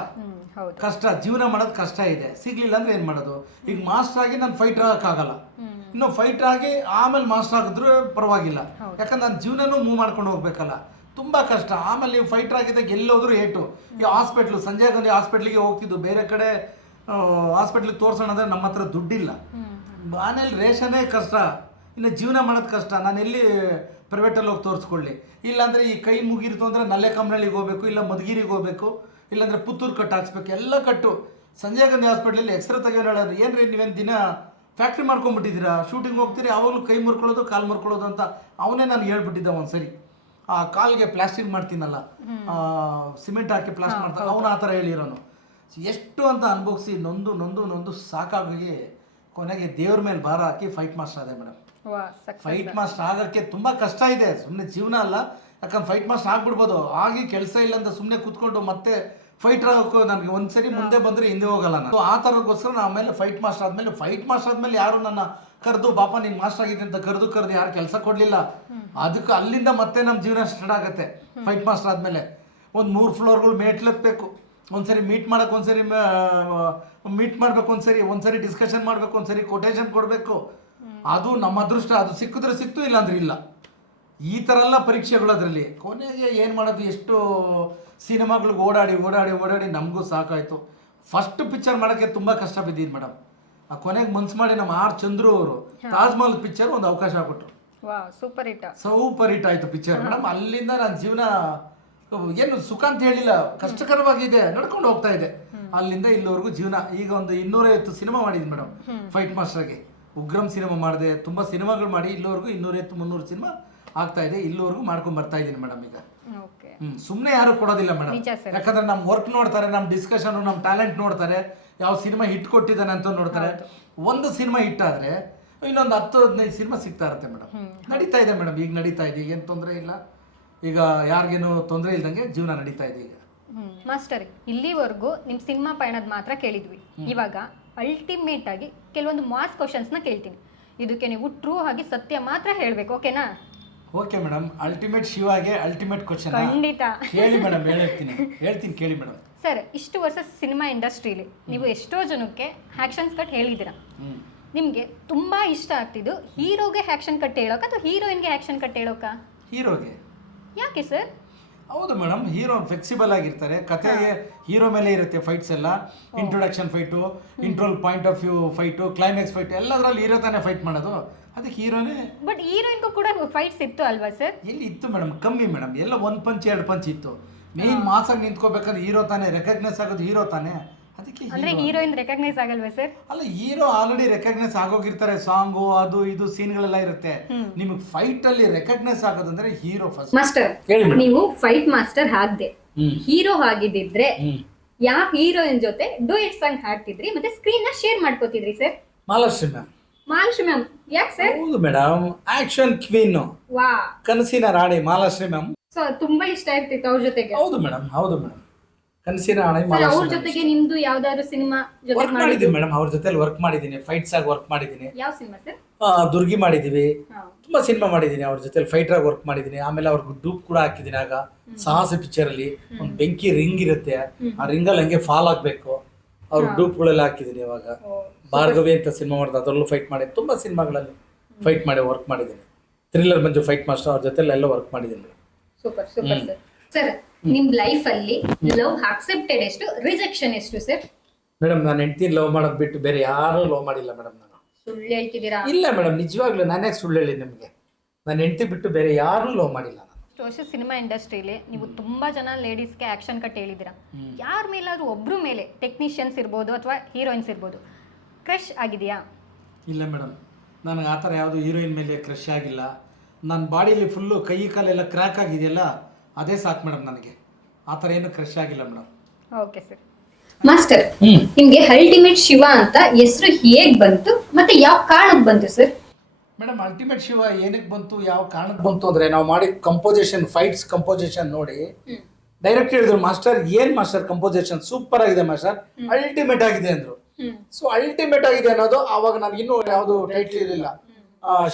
ಜೀವನ ಮಾಡೋದು ಕಷ್ಟ ಇದೆ. ಸಿಗ್ಲಿಲ್ಲ ಅಂದ್ರೆ ಏನ್ ಮಾಡೋದು? ಈಗ ಮಾಸ್ಟರ್ ಆಗಿ ನಾನು ಫೈಟರ್ ಆಗಕ್ಕಾಗಲ್ಲ. ಇನ್ನು ಫೈಟರ್ ಆಗಿ ಆಮೇಲೆ ಮಾಸ್ಟರ್ ಆಗಿದ್ರು ಪರವಾಗಿಲ್ಲ, ಯಾಕಂದ್ರೆ ನಾನು ಜೀವನನೂ ಮೂವ್ ಮಾಡ್ಕೊಂಡು ಹೋಗ್ಬೇಕಲ್ಲ. ತುಂಬಾ ಕಷ್ಟ. ಆಮೇಲೆ ನೀವು ಫೈಟರ್ ಆಗಿದ್ದಾಗ ಎಲ್ಲೋದ್ರು ಏಟು. ಈ ಹಾಸ್ಪಿಟ್ಲು, ಸಂಜಯ್ ಗಾಂಧಿ ಹಾಸ್ಪಿಟ್ಲಿಗೆ ಹೋಗ್ತಿದ್ದು, ಬೇರೆ ಕಡೆ ಹಾಸ್ಪಿಟ್ಲಿಗೆ ತೋರ್ಸೋಣ ಅಂದ್ರೆ ನಮ್ಮ ಹತ್ರ ದುಡ್ಡಿಲ್ಲ, ಮನೇಲಿ ರೇಷನ್ನೇ ಕಷ್ಟ, ಇನ್ನು ಜೀವನ ಮಾಡೋದು ಕಷ್ಟ. ನಾನು ಎಲ್ಲಿ ಪ್ರೈವೇಟಲ್ಲಿ ಹೋಗಿ ತೋರಿಸ್ಕೊಳ್ಳಿ? ಇಲ್ಲಾಂದರೆ ಈ ಕೈ ಮುಗಿರ್ತು ಅಂದರೆ ನಲ್ಲೆಕಮ್ಮನಹಳ್ಳಿಗೆ ಹೋಗ್ಬೇಕು, ಇಲ್ಲ ಮಧುಗಿರಿಗೆ ಹೋಗ್ಬೇಕು, ಇಲ್ಲಾಂದರೆ ಪುತ್ತೂರು ಕಟ್ಟು ಹಾಕ್ಸ್ಬೇಕು. ಎಲ್ಲ ಕಟ್ಟು. ಸಂಜಯ್ ಗಾಂಧಿ ಹಾಸ್ಪಿಟ್ಲಲ್ಲಿ ಎಕ್ಸ್ರೇ ತೆಗೆಯೋರು ಹೇಳೋದು, ಏನ್ರಿ ನೀವೇನು ದಿನ ಫ್ಯಾಕ್ಟ್ರಿ ಮಾಡ್ಕೊಂಡ್ಬಿಟ್ಟಿದ್ದೀರಾ, ಶೂಟಿಂಗ್ ಹೋಗ್ತೀರಿ, ಯಾವಾಗಲೂ ಕೈ ಮುರ್ಕೊಳ್ಳೋದು, ಕಾಲು ಮುರ್ಕೊಳ್ಳೋದು ಅಂತ ಅವನೇ ನಾನು ಹೇಳ್ಬಿಟ್ಟಿದ್ದೆ ಒಂದ್ಸರಿ. ಆ ಕಾಲ್ಗೆ ಪ್ಲಾಸ್ಟಿಕ್ ಮಾಡ್ತೀನಲ್ಲ, ಸಿಮೆಂಟ್ ಹಾಕಿ ಪ್ಲಾಸ್ಟಿಕ್ ಮಾಡ್ತಾರೆ, ಅವನು ಆ ಥರ ಹೇಳಿರೋನು. ಎಷ್ಟು ಅಂತ ಅನುಭವಿಸಿ ನೊಂದು ಸಾಕಾಗಿ ಕೊನೆಗೆ ದೇವ್ರ ಮೇಲೆ ಭಾರ ಹಾಕಿ ಫೈಟ್ ಮಾಸ್ಟರ್ ಆದೆ ಮೇಡಮ್. ಫೈಟ್ ಮಾಸ್ಟರ್ ಆಗೋಕ್ಕೆ ತುಂಬ ಕಷ್ಟ ಇದೆ, ಸುಮ್ಮನೆ ಜೀವನ ಅಲ್ಲ. ಯಾಕಂದ್ರೆ ಫೈಟ್ ಮಾಸ್ಟರ್ ಆಗ್ಬಿಡ್ಬೋದು, ಆಗಿ ಕೆಲಸ ಇಲ್ಲ ಅಂತ ಸುಮ್ಮನೆ ಕೂತ್ಕೊಂಡು ಮತ್ತೆ ಫೈಟರ್ ಆಗೋಕ್ಕೂ ನನಗೆ ಒಂದ್ಸರಿ ಮುಂದೆ ಬಂದರೆ ಹಿಂದೆ ಹೋಗಲ್ಲ ನಾನು. ಆ ಥರಕ್ಕೋಸ್ಕರ ನಾನು ಆಮೇಲೆ ಫೈಟ್ ಮಾಸ್ಟರ್ ಆದಮೇಲೆ ಯಾರು ನನ್ನ ಕರೆದು ಬಾಪ ನೀನು ಮಾಸ್ಟರ್ ಆಗಿದೆ ಅಂತ ಕರೆದು ಯಾರು ಕೆಲಸ ಕೊಡಲಿಲ್ಲ. ಅದಕ್ಕೆ ಅಲ್ಲಿಂದ ಮತ್ತೆ ನಮ್ಮ ಜೀವನ ಸ್ಟಾರ್ಟ್ ಆಗುತ್ತೆ. ಫೈಟ್ ಮಾಸ್ಟರ್ ಆದಮೇಲೆ ಒಂದು 3 ಫ್ಲೋರ್ಗಳು ಮೇಟ್ಲತ್ಬೇಕು, ಒಂದ್ಸರಿ ಮೀಟ್ ಮಾಡಕ್ಕೆ, ಒಂದ್ಸರಿ ಡಿಸ್ಕಷನ್ ಮಾಡಬೇಕು, ಒಂದ್ಸರಿ ಕೊಟೇಶನ್ ಕೊಡಬೇಕು. ಅದು ನಮ್ಮ ಅದೃಷ್ಟ. ಅದು ಸಿಕ್ಕಿದ್ರೆ ಸಿಕ್ತು, ಇಲ್ಲಾಂದ್ರೆ ಇಲ್ಲ. ಈ ಥರ ಎಲ್ಲ ಪರೀಕ್ಷೆಗಳು ಅದರಲ್ಲಿ ಕೊನೆಗೆ ಏನು ಮಾಡೋದು, ಎಷ್ಟು ಸಿನಿಮಾಗಳಿಗೆ ಓಡಾಡಿ ಓಡಾಡಿ ಓಡಾಡಿ ನಮಗೂ ಸಾಕಾಯಿತು. ಫಸ್ಟ್ ಪಿಕ್ಚರ್ ಮಾಡೋಕ್ಕೆ ತುಂಬ ಕಷ್ಟ ಬಿದ್ದಿದ್ದು ಮೇಡಮ್. ಆ ಕೊನೆಗೆ ಮನ್ಸು ಮಾಡಿ ನಮ್ಮ ಆರ್ ಚಂದ್ರು ಅವರು ತಾಜ್ ಮಹಲ್ ಪಿಕ್ಚರ್ ಒಂದು ಅವಕಾಶ ಕೊಟ್ಟರು. ಸೂಪರ್ ಹಿಟ್ ಆಯಿತು ಪಿಕ್ಚರ್ ಮೇಡಮ್. ಅಲ್ಲಿಂದ ನನ್ನ ಜೀವನ ಏನು ಸುಖ ಅಂತ ಹೇಳಿಲ್ಲ, ಕಷ್ಟಕರವಾಗಿದೆ, ನಡ್ಕೊಂಡು ಹೋಗ್ತಾ ಇದೆ. ಅಲ್ಲಿಂದ ಇಲ್ಲಿವರೆಗೂ ಜೀವನ. ಈಗ ಒಂದು 250 ಸಿನಿಮಾ ಮಾಡಿದ್ದೀನಿ ಮೇಡಮ್ ಫೈಟ್ ಮಾಸ್ಟರ್ಗೆ. ಉಗ್ರಂ ಸಿನಿಮಾ ಮಾಡಿದೆ, ತುಂಬ ಸಿನಿಮಾಗಳು ಮಾಡಿ ಇಲ್ಲಿವರೆಗೂ 250-300 ಸಿನಿಮಾ ಆಗ್ತಾ ಇದೆ. ಇಲ್ಲಿವರೆಗೂ ಮಾಡ್ಕೊಂಡು ಬರ್ತಾ ಇದ್ದೀನಿ ಮೇಡಮ್. ಈಗ ಸುಮ್ಮನೆ ಯಾರು ಕೊಡೋದಿಲ್ಲ ಮೇಡಮ್, ಯಾಕಂದ್ರೆ ನಮ್ಮ ವರ್ಕ್ ನೋಡ್ತಾರೆ, ನಮ್ಮ ಡಿಸ್ಕಷನ್, ನಮ್ಮ ಟ್ಯಾಲೆಂಟ್ ನೋಡ್ತಾರೆ, ಯಾವ ಸಿನಿಮಾ ಹಿಟ್ ಕೊಟ್ಟಿದ್ದಾನೆ ಅಂತ ನೋಡ್ತಾರೆ. ಒಂದು ಸಿನಿಮಾ ಹಿಟ್ ಆದರೆ ಇನ್ನೊಂದು 10-15 ಸಿನಿಮಾ ಸಿಗ್ತಾ ಇರುತ್ತೆ ಮೇಡಮ್. ನಡೀತಾ ಇದೆ ಮೇಡಮ್, ಈಗ ನಡೀತಾ ಇದೆ, ಈಗೇನು ತೊಂದರೆ ಇಲ್ಲ. ಈಗ ಯಾರಿಗೇನು ತೊಂದರೆ ಇಲ್ದಂಗೆ ಜೀವನ ನಡೀತಾ ಇದೆ ಈಗ. ಮಾಸ್ಟರ್, ಇಲ್ಲಿವರೆಗೂ ನಿಮ್ಮ ಸಿನಿಮಾ ಪಯಣದ ಮಾತ್ರ ಕೇಳಿದ್ವಿ. ಇವಾಗ ಅಲ್ಟಿಮೇಟ್ ಆಗಿ ಕೆಲವೊಂದು ಮಾಸ್ ಕ್ವಶನ್ಸ್ನ ಕೇಳ್ತೀನಿ. ಇದಕ್ಕೆ ನೀವು ಟ್ರೂ ಆಗಿ ಸತ್ಯ ಮಾತ್ರ ಹೇಳಬೇಕು, ಓಕೆನಾ? Okay madam. ಅಲ್ಟಿಮೇಟ್ ಶಿವಾಗೆ ಅಲ್ಟಿಮೇಟ್ ಕ್ವಶನ್ ಖಂಡಿತ ಹೇಳಿ ಮೇಡಮ್. ಹೇಳ್ತೀನಿ ಕೇಳಿ ಮೇಡಮ್. ಸರ್, ಇಷ್ಟು ವರ್ಷ ಸಿನಿಮಾ ಇಂಡಸ್ಟ್ರಿಲಿ ನೀವು ಎಷ್ಟೋ ಜನಕ್ಕೆ ಆ್ಯಕ್ಷನ್ಸ್ ಕಟ್ ಹೇಳಿದ್ದೀರಾ. ನಿಮಗೆ ತುಂಬ ಇಷ್ಟ ಆಗ್ತಿದ್ದು ಹೀರೋಗೆ ಆ್ಯಕ್ಷನ್ ಕಟ್ ಹೇಳೋಕೆ ಅಥವಾ ಹೀರೋಯಿನ್ಗೆ ಆ್ಯಕ್ಷನ್ ಕಟ್ ಹೇಳೋಕ? ಹೀರೋಗೆ. ಯಾಕೆ ಸರ್? ಹೌದು ಮೇಡಮ್, ಹೀರೋ ಫ್ಲೆಕ್ಸಿಬಲ್ ಆಗಿರ್ತಾರೆ. ಕತೆಗೆ ಹೀರೋ ಮೇಲೆ ಇರುತ್ತೆ ಫೈಟ್ಸ್ ಎಲ್ಲ. Introduction fight, interval point of view fight, climax fight ಎಲ್ಲದರಲ್ಲಿ ಹೀರೋ ತಾನೇ ಫೈಟ್ ಮಾಡೋದು. ಅದಕ್ಕೆ ಹೀರೋನೇ. ಬಟ್ ಹೀರೋಯಿನ್ಗೂ ಕೂಡ ಫೈಟ್ಸ್ ಇತ್ತು ಅಲ್ವಾ ಸರ್? ಎಲ್ಲಿ ಇತ್ತು ಮೇಡಮ್, ಕಮ್ಮಿ ಮೇಡಮ್. ಎಲ್ಲ 1 ಪಂಚ್ 2 ಪಂಚ್ ಇತ್ತು. ಮೇನ್ ಮಾಸಾಗಿ ನಿಂತ್ಕೋಬೇಕಾದ್ರೆ ಹೀರೋ ತಾನೇ, ರೆಕಗ್ನೈಸ್ ಆಗೋದು ಹೀರೋ ತಾನೇ. ಅದಕ್ಕೆ ಅಂದ್ರೆ ಹೀರೋಯಿನ್ ರೆಕಗ್ನೈಸ್ ಆಗಲ್ವಾ ಸರ್? ಅಲ್ಲ, ಹೀರೋ ಆಲ್ರೆಡಿ ರೆಕಗ್ನೈಸ್ ಆಗೋಗಿರ್ತಾರೆ. ಸಾಂಗು ಅದು ಇದು ಸೀನ್ಗಳೆಲ್ಲ ಇರುತ್ತೆ. ನಿಮಗೆ ಫೈಟ್ ಅಲ್ಲಿ ರೆಕಗ್ನೈಸ್ ಆಗೋದಂದ್ರೆ ಹೀರೋ ಫಸ್ಟ್. ಮಾಸ್ಟರ್, ನೀವು ಫೈಟ್ ಮಾಸ್ಟರ್ ಆಗದೆ ಹೀರೋ ಆಗಿದ್ದಿದ್ರೆ ಯಾವ ಹೀರೋಯಿನ್ ಜೊತೆ ಡುಯೆಟ್ ಸಾಂಗ್ ಹಾಡ್ತಿದ್ರಿ ಮತ್ತೆ ಸ್ಕ್ರೀನ್ ನ ಶೇರ್ ಮಾಡ್ಕೋತಿದ್ರಿ sir? Mahalakshmi ma'am. Mahalakshmi ma'am. ಯಾಕೆ ಸರ್? ಹೌದು ಮೇಡಮ್, ಆಕ್ಷನ್ ಕ್ವೀನ್, ವಾ, ಕನಸಿನ ರಾಣಿ ಮಹಾಲಕ್ಷ್ಮಿ ಮ್ಯಾಮ್. ಸೊ ತುಂಬಾ ಇಷ್ಟ ಇರ್ತಿತ್ತು ಅವ್ರ ಜೊತೆಗೆ. ಹೌದು ಮೇಡಮ್, ಹೌದು ಮೇಡಮ್, ಕನಸಿನ ರಾಣಿ ಅವ್ರ ಜೊತೆಗೆ ನಿಮ್ದು ಯಾವ್ದಾದ್ರು ಸಿನಿಮಾ ವರ್ಕ್ ಮಾಡಿದೀನಿ ಮೇಡಮ್. ಅವ್ರ ಜೊತೆ ವರ್ಕ್ ಮಾಡಿದೀನಿ, ಫೈಟ್ಸ್ ಆಗಿ ವರ್ಕ್ ಮಾಡಿದೀನಿ. ಯಾವ ಸಿನಿಮಾ ಸರ್? ದುರ್ಗಿ ಮಾಡಿದೀವಿ, ತುಂಬಾ ಸಿನಿಮಾ ಮಾಡಿದೀನಿ. ಅವ್ರ ಜೊತೆ ಫೈಟರ್ ಆಗಿ ವರ್ಕ್ ಮಾಡಿದೀನಿ. ಆಮೇಲೆ ಅವ್ರಿಗೆ ಡೂಪ್ ಕೂಡ ಹಾಕಿದೀನಿ. ಆಗ ಸಾಹಸ ಪಿಕ್ಚರ್ ಅಲ್ಲಿ ಒಂದು ಬೆಂಕಿ ರಿಂಗ್ ಇರುತ್ತೆ, ಆ ರಿಂಗಲ್ಲಿ ಹಂಗೆ ಫಾಲ್ ಆಗ್ಬೇಕು, ಅವ್ರ ಡೂಪ್ಗಳೆಲ್ಲ ಹಾಕಿದೀನಿ. ಇವಾಗ ಭಾರ್ಗವಿ ಅಂತ ಸಿನಿಮಾ ಮಾಡಿದೆ, ಅದರಲ್ಲೂ ಫೈಟ್ ಮಾಡಿ. ತುಂಬಾ ಸಿನಿಮಾಗಳಲ್ಲಿ ಫೈಟ್ ಮಾಡಿ ವರ್ಕ್ ಮಾಡಿದ್ದೀನಿ. ಥ್ರಿಲ್ಲರ್ ಮಂಜು ಫೈಟ್ ಮಾಸ್ಟರ್ ಅವ್ರ ಜೊತೆ ಎಲ್ಲ ವರ್ಕ್ ಮಾಡಿದ್ದೀನಿ. Super super sir. ಸರ್, ನಿಮ್ ಲೈಫ್ ಅಲ್ಲಿ ಲವ್ ಅಕ್ಸೆಪ್ಟೆಡ್ ಎಷ್ಟು, ರಿಜೆಕ್ಷನ್ ಎಷ್ಟು ಸರ್? ಮೇಡಮ್, ನಾನು ಹೆಂಡತಿ ಲವ್ ಮಾಡೋದು ಬಿಟ್ಟು ಬೇರೆ ಯಾರು ಲವ್ ಮಾಡಿಲ್ಲ ಮೇಡಮ್. ನಾನು ಸುಳ್ಳು ಹೇಳ್ತಿದ್ದೀರಾ? ಇಲ್ಲ ಮೇಡಮ್, ನಿಜವಾಗ್ಲೂ ನಾನೇ ಸುಳ್ಳು ಹೇಳಿ ನಿಮಗೆ. ನಾನು ಹೆಂಡತಿ ಬಿಟ್ಟು ಬೇರೆ ಯಾರು ಲವ್ ಮಾಡಿಲ್ಲ ನಾನು. ವರ್ಷ ಸಿನಿಮಾ ಇಂಡಸ್ಟ್ರಿಲಿ ನೀವು ತುಂಬಾ ಜನ ಲೇಡೀಸ್ಗೆ ಆಕ್ಷನ್ ಕಟ್ ಹೇಳಿದ್ದೀರಾ. ಯಾರ ಮೇಲಾದ್ರೂ ಒಬ್ರು ಮೇಲೆ, ಟೆಕ್ನಿಷಿಯನ್ಸ್ ಇರ್ಬೋದು ಅಥವಾ ಹೀರೋಯಿನ್ಸ್ ಇರ್ಬೋದು, ಕ್ರಶ್ ಆಗಿದೆಯಾ? ಇಲ್ಲ ಮೇಡಮ್, ನನಗೆ ಆ ಥರ ಯಾವುದು ಹೀರೋಯಿನ್ ಮೇಲೆ ಕ್ರಶ್ ಆಗಿಲ್ಲ. ನನ್ನ ಬಾಡಿಲಿ ಫುಲ್ಲು ಕೈ ಕಾಲೆಲ್ಲ ಕ್ರ್ಯಾಕ್ ಆಗಿದೆಯಲ್ಲ, ಅದೇ ಸಾಕು ಮೇಡಮ್. ನನಗೆ ಆ ಥರ ಏನು ಕ್ರಶ್ ಆಗಿಲ್ಲ ಮೇಡಮ್. Okay sir. ಮಾಸ್ಟರ್, ನಿಮಗೆ ಅಲ್ಟಿಮೇಟ್ ಶಿವ ಅಂತ ಹೆಸರು ಹೇಗೆ ಬಂತು ಮತ್ತೆ ಯಾವ ಕಾರಣಕ್ಕೆ ಬಂತು ಸರ್? ಮೇಡಮ್, ಅಲ್ಟಿಮೇಟ್ ಶಿವ ಏನಕ್ಕೆ ಬಂತು, ಯಾವ ಕಾರಣಕ್ಕೆ ಬಂತು ಅಂದರೆ, ನಾವು ಮಾಡಿದ ಕಂಪೋಸಿಷನ್, ಫೈಟ್ಸ್ ಕಂಪೋಸಿಷನ್ ನೋಡಿ ಡೈರೆಕ್ಟ್ ಹೇಳಿದ್ರು, ಮಾಸ್ಟರ್ ಏನು ಮಾಸ್ಟರ್ ಕಂಪೋಸಿಷನ್ ಸೂಪರ್ ಆಗಿದೆ ಮಾಸ್ಟರ್, ಅಲ್ಟಿಮೇಟ್ ಆಗಿದೆ ಅಂದರು. ಸೊ ಅಲ್ಟಿಮೇಟ್ ಆಗಿದೆ ಅನ್ನೋದು ಆವಾಗ ನನಗೆ ಇನ್ನೂ ಯಾವುದು ಟೈಟ್ಲ್ ಇರಲಿಲ್ಲ,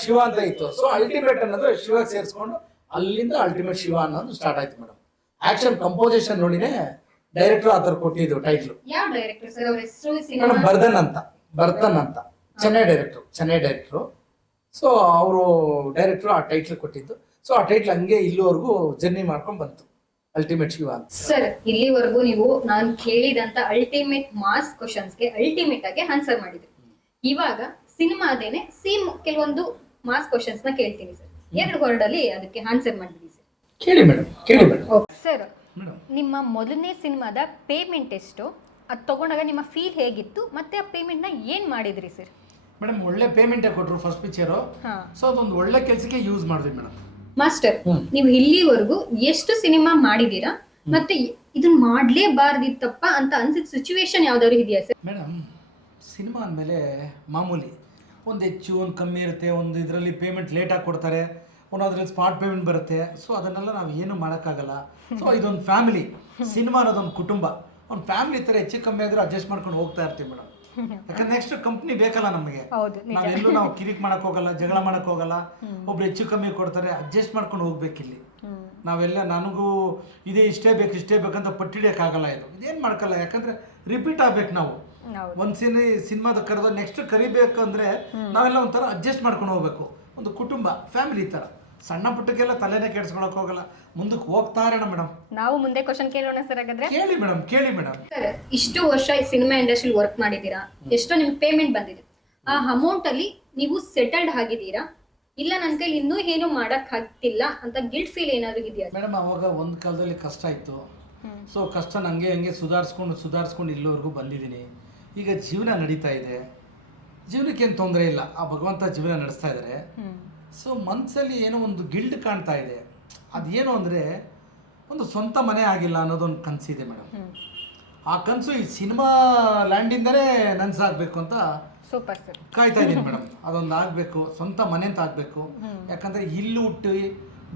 ಶಿವ ಅಂತ ಇತ್ತು. ಸೊ ಅಲ್ಟಿಮೇಟ್ ಅನ್ನೋದು ಶಿವ ಸೇರಿಸ್ಕೊಂಡು ಅಲ್ಲಿಂದ ಅಲ್ಟಿಮೇಟ್ ಶಿವ ಅನ್ನೋದು ಸ್ಟಾರ್ಟ್ ಆಯ್ತು ಮೇಡಮ್. ಆಕ್ಷನ್ ಕಂಪೋಸಿಷನ್ ನೋಡಿನೇ ಡೈರೆಕ್ಟರ್ ಆ ಥರ ಕೊಟ್ಟಿದ್ದು ಟೈಟ್ಲು. ಯಾವ ಡೈರೆಕ್ಟರ್ ಸರ್ ಅವರ ಹೆಸರು? ಮೇಡಮ್, ಬರ್ಧನ್ ಅಂತ ಚೆನ್ನೈ ಡೈರೆಕ್ಟ್ರು. ಸೊ ಅವರು ಡೈರೆಕ್ಟ್ರು ಆ ಟೈಟ್ಲ್ ಕೊಟ್ಟಿದ್ದು. ಸೊ ಆ ಟೈಟ್ಲ್ ಹಂಗೆ ಇಲ್ಲಿವರೆಗೂ ಜರ್ನಿ ಮಾಡ್ಕೊಂಡು ಬಂತು, ಅಲ್ಟಿಮೇಟ್ ಶಿವ ಅಂತ. ಸರ್, ಇಲ್ಲಿವರೆಗೂ ನೀವು ನಾನು ಕೇಳಿದಂತ ಅಲ್ಟಿಮೇಟ್ ಮಾಸ್ ಕ್ವಶನ್ಸ್ಗೆ ಅಲ್ಟಿಮೇಟ್ ಆಗಿ ಆನ್ಸರ್ ಮಾಡಿದ್ರಿ. ಇವಾಗ ಸಿನಿಮಾದೇನೆ ಸೇಮ್ ಕೆಲವೊಂದು ಮಾಸ್ ಕ್ವಶನ್ಸ್ ನ ಕೇಳ್ತೀನಿ ಸರ್. 2 ವರ್ಡಲ್ಲಿ ಅದಕ್ಕೆ ಆನ್ಸರ್ ಮಾಡಿದ್ರಿ ಸರ್. ಕೇಳಿ ಮೇಡಮ್. ಸರ್, ನಿಮ್ಮ ಮೊದಲನೇ ಸಿನಿಮಾದ ಪೇಮೆಂಟ್ ಎಷ್ಟು, ಅದು ತಗೊಂಡಾಗ ನಿಮ್ಮ ಫೀಲ್ ಹೇಗಿತ್ತು, ಮತ್ತೆ ಆ ಪೇಮೆಂಟ್ ನ ಏನ್ ಮಾಡಿದ್ರಿ ಸರ್? ಮೇಡಮ್, ಒಳ್ಳೆ ಪೇಮೆಂಟ್ ಕೊಟ್ಟರು ಫಸ್ಟ್ ಪಿಕ್ಚರು. ಸೊ ಅದೊಂದು ಒಳ್ಳೆ ಕೆಲಸಕ್ಕೆ ಯೂಸ್ ಮಾಡಿದ್ವಿ ಮೇಡಮ್. ಮಾಸ್ಟರ್, ನೀವು ಇಲ್ಲಿವರೆಗೂ ಎಷ್ಟು ಸಿನಿಮಾ ಮಾಡಿದೀರಾ ಮತ್ತೆ ಇದನ್ನ ಮಾಡ್ಲೇಬಾರ್ದಿತ್ತಪ್ಪ ಅಂತ ಅನ್ಸಿದ ಸಿಚುವೇಶನ್ ಯಾವ್ದಾದ್ರು ಇದೆಯಾ ಸರ್? ಮೇಡಮ್, ಸಿನಿಮಾ ಅಂದಮೇಲೆ ಮಾಮೂಲಿ ಒಂದು ಹೆಚ್ಚು ಒಂದು ಕಮ್ಮಿ ಇರುತ್ತೆ. ಒಂದು ಇದರಲ್ಲಿ ಪೇಮೆಂಟ್ ಲೇಟಾಗಿ ಕೊಡ್ತಾರೆ, ಒಂದೊಂದ್ರಲ್ಲಿ ಸ್ಪಾಟ್ ಪೇಮೆಂಟ್ ಬರುತ್ತೆ. ಸೊ ಅದನ್ನೆಲ್ಲ ನಾವು ಏನು ಮಾಡೋಕ್ಕಾಗಲ್ಲ. ಸೊ ಇದೊಂದು ಫ್ಯಾಮಿಲಿ ಸಿನಿಮಾ ಅನ್ನೋದೊಂದು ಕುಟುಂಬ. ಒಂದು ಫ್ಯಾಮಿಲಿ ಥರ ಹೆಚ್ಚು ಕಮ್ಮಿ ಆದರೂ ಅಡ್ಜಸ್ಟ್ ಮಾಡ್ಕೊಂಡು ಹೋಗ್ತಾ ಇರ್ತೀವಿ ಮೇಡಮ್. ಯಾಕಂದ್ರೆ ನೆಕ್ಸ್ಟ್ ಕಂಪ್ನಿ ಬೇಕಲ್ಲ ನಮಗೆ. ನಾವೆಲ್ಲೂ ನಾವು ಕಿರಿಕ್ ಮಾಡಕ್ ಹೋಗಲ್ಲ, ಜಗಳ ಮಾಡಕ್ ಹೋಗಲ್ಲ. ಒಬ್ರು ಹೆಚ್ಚು ಕಮ್ಮಿ ಕೊಡ್ತಾರೆ, ಅಡ್ಜಸ್ಟ್ ಮಾಡ್ಕೊಂಡು ಹೋಗ್ಬೇಕಿಲ್ಲಿ. ನಾವೆಲ್ಲ ನನಗೂ ಇದೇ ಇಷ್ಟೇ ಬೇಕಂತ ಪಟ್ಟಿಡಿಯೋಕ್ಕಾಗಲ್ಲ. ಇದೇನು ಮಾಡ್ಕಲ್ಲ, ಯಾಕಂದ್ರೆ ರಿಪೀಟ್ ಆಗ್ಬೇಕು. ನಾವು ಒಂದು ಸಿನಿಮಾದ ಕರೆದ ನೆಕ್ಸ್ಟ್ ಕರಿಬೇಕಂದ್ರೆ ನಾವೆಲ್ಲ ಒಂಥರ ಅಡ್ಜಸ್ಟ್ ಮಾಡ್ಕೊಂಡು ಹೋಗ್ಬೇಕು. ಒಂದು ಕುಟುಂಬ, ಫ್ಯಾಮಿಲಿ ಥರ. ಸಣ್ಣ ಪುಟ್ಟಕ್ಕೆಲ್ಲ ತಲೆನೇ ಕೆಡ್ಸ್ಕೊಳಕ್ ಹೋಗಲ್ಲ, ಮುಂದಕ್ಕೆ ಹೋಗ್ತಾ ಇರೋಣ ಮೇಡಮ್. ನಾವು ಮುಂದೆ ಕ್ವಶನ್ ಕೇಳೋಣ ಸರ್ ಹಾಗಾದ್ರೆ. ಕೇಳಿ ಮೇಡಮ್, ಕೇಳಿ ಮೇಡಮ್. ಸರ್, ಇಷ್ಟು ವರ್ಷ ಸಿನಿಮಾ ಇಂಡಸ್ಟ್ರಿ ವರ್ಕ್ ಮಾಡಿದ್ದೀರಾ, ಎಷ್ಟೋ ನಿಮ್ಗೆ ಪೇಮೆಂಟ್ ಬಂದಿದೆ. ಆ ಅಮೌಂಟ್ ಅಲ್ಲಿ ನೀವು ಸೆಟಲ್ಡ್ ಆಗಿದ್ದೀರಾ, ಇಲ್ಲ ನನ್ನ ಕೈಲಿ ಇನ್ನೂ ಏನು ಮಾಡಕ್ ಆಗ್ತಿಲ್ಲ ಅಂತ ಗಿಲ್ಟ್ ಫೀಲ್ ಏನಾದ್ರು ಇದೆಯಾ? ಮೇಡಮ್, ಅವಾಗ ಒಂದು ಕಾಲದಲ್ಲಿ ಕಷ್ಟ ಇತ್ತು. ಸೊ ಕಷ್ಟ ಹಂಗೆ ಹಂಗೆ ಸುಧಾರಿಸ್ಕೊಂಡು ಇಲ್ಲಿವರೆಗೂ ಬಂದಿದ್ದೀನಿ. ಈಗ ಜೀವನ ನಡೀತಾ ಇದೆ, ಜೀವನಕ್ಕೇನು ತೊಂದರೆ ಇಲ್ಲ, ಆ ಭಗವಂತ ಜೀವನ ನಡೆಸ್ತಾ ಇದ್ದಾರೆ. ಸೊ ಮನಸ್ಸಲ್ಲಿ ಏನೋ ಒಂದು ಗಿಲ್ಟ್ ಕಾಣ್ತಾ ಇದೆ. ಅದೇನು ಅಂದರೆ, ಒಂದು ಸ್ವಂತ ಮನೆ ಆಗಿಲ್ಲ ಅನ್ನೋದೊಂದು ಕನಸಿದೆ ಮೇಡಮ್. ಆ ಕನಸು ಈ ಸಿನಿಮಾ ಲ್ಯಾಂಡಿಂದಲೇ ನನಸಾಗಬೇಕು ಅಂತ ಸೂಪರ್ ಸರ್ ಕಾಯ್ತಾ ಇದ್ದೀನಿ ಮೇಡಮ್. ಅದೊಂದು ಆಗಬೇಕು, ಸ್ವಂತ ಮನೆ ಅಂತ ಆಗಬೇಕು. ಯಾಕಂದರೆ ಇಲ್ಲಿ ಹುಟ್ಟಿ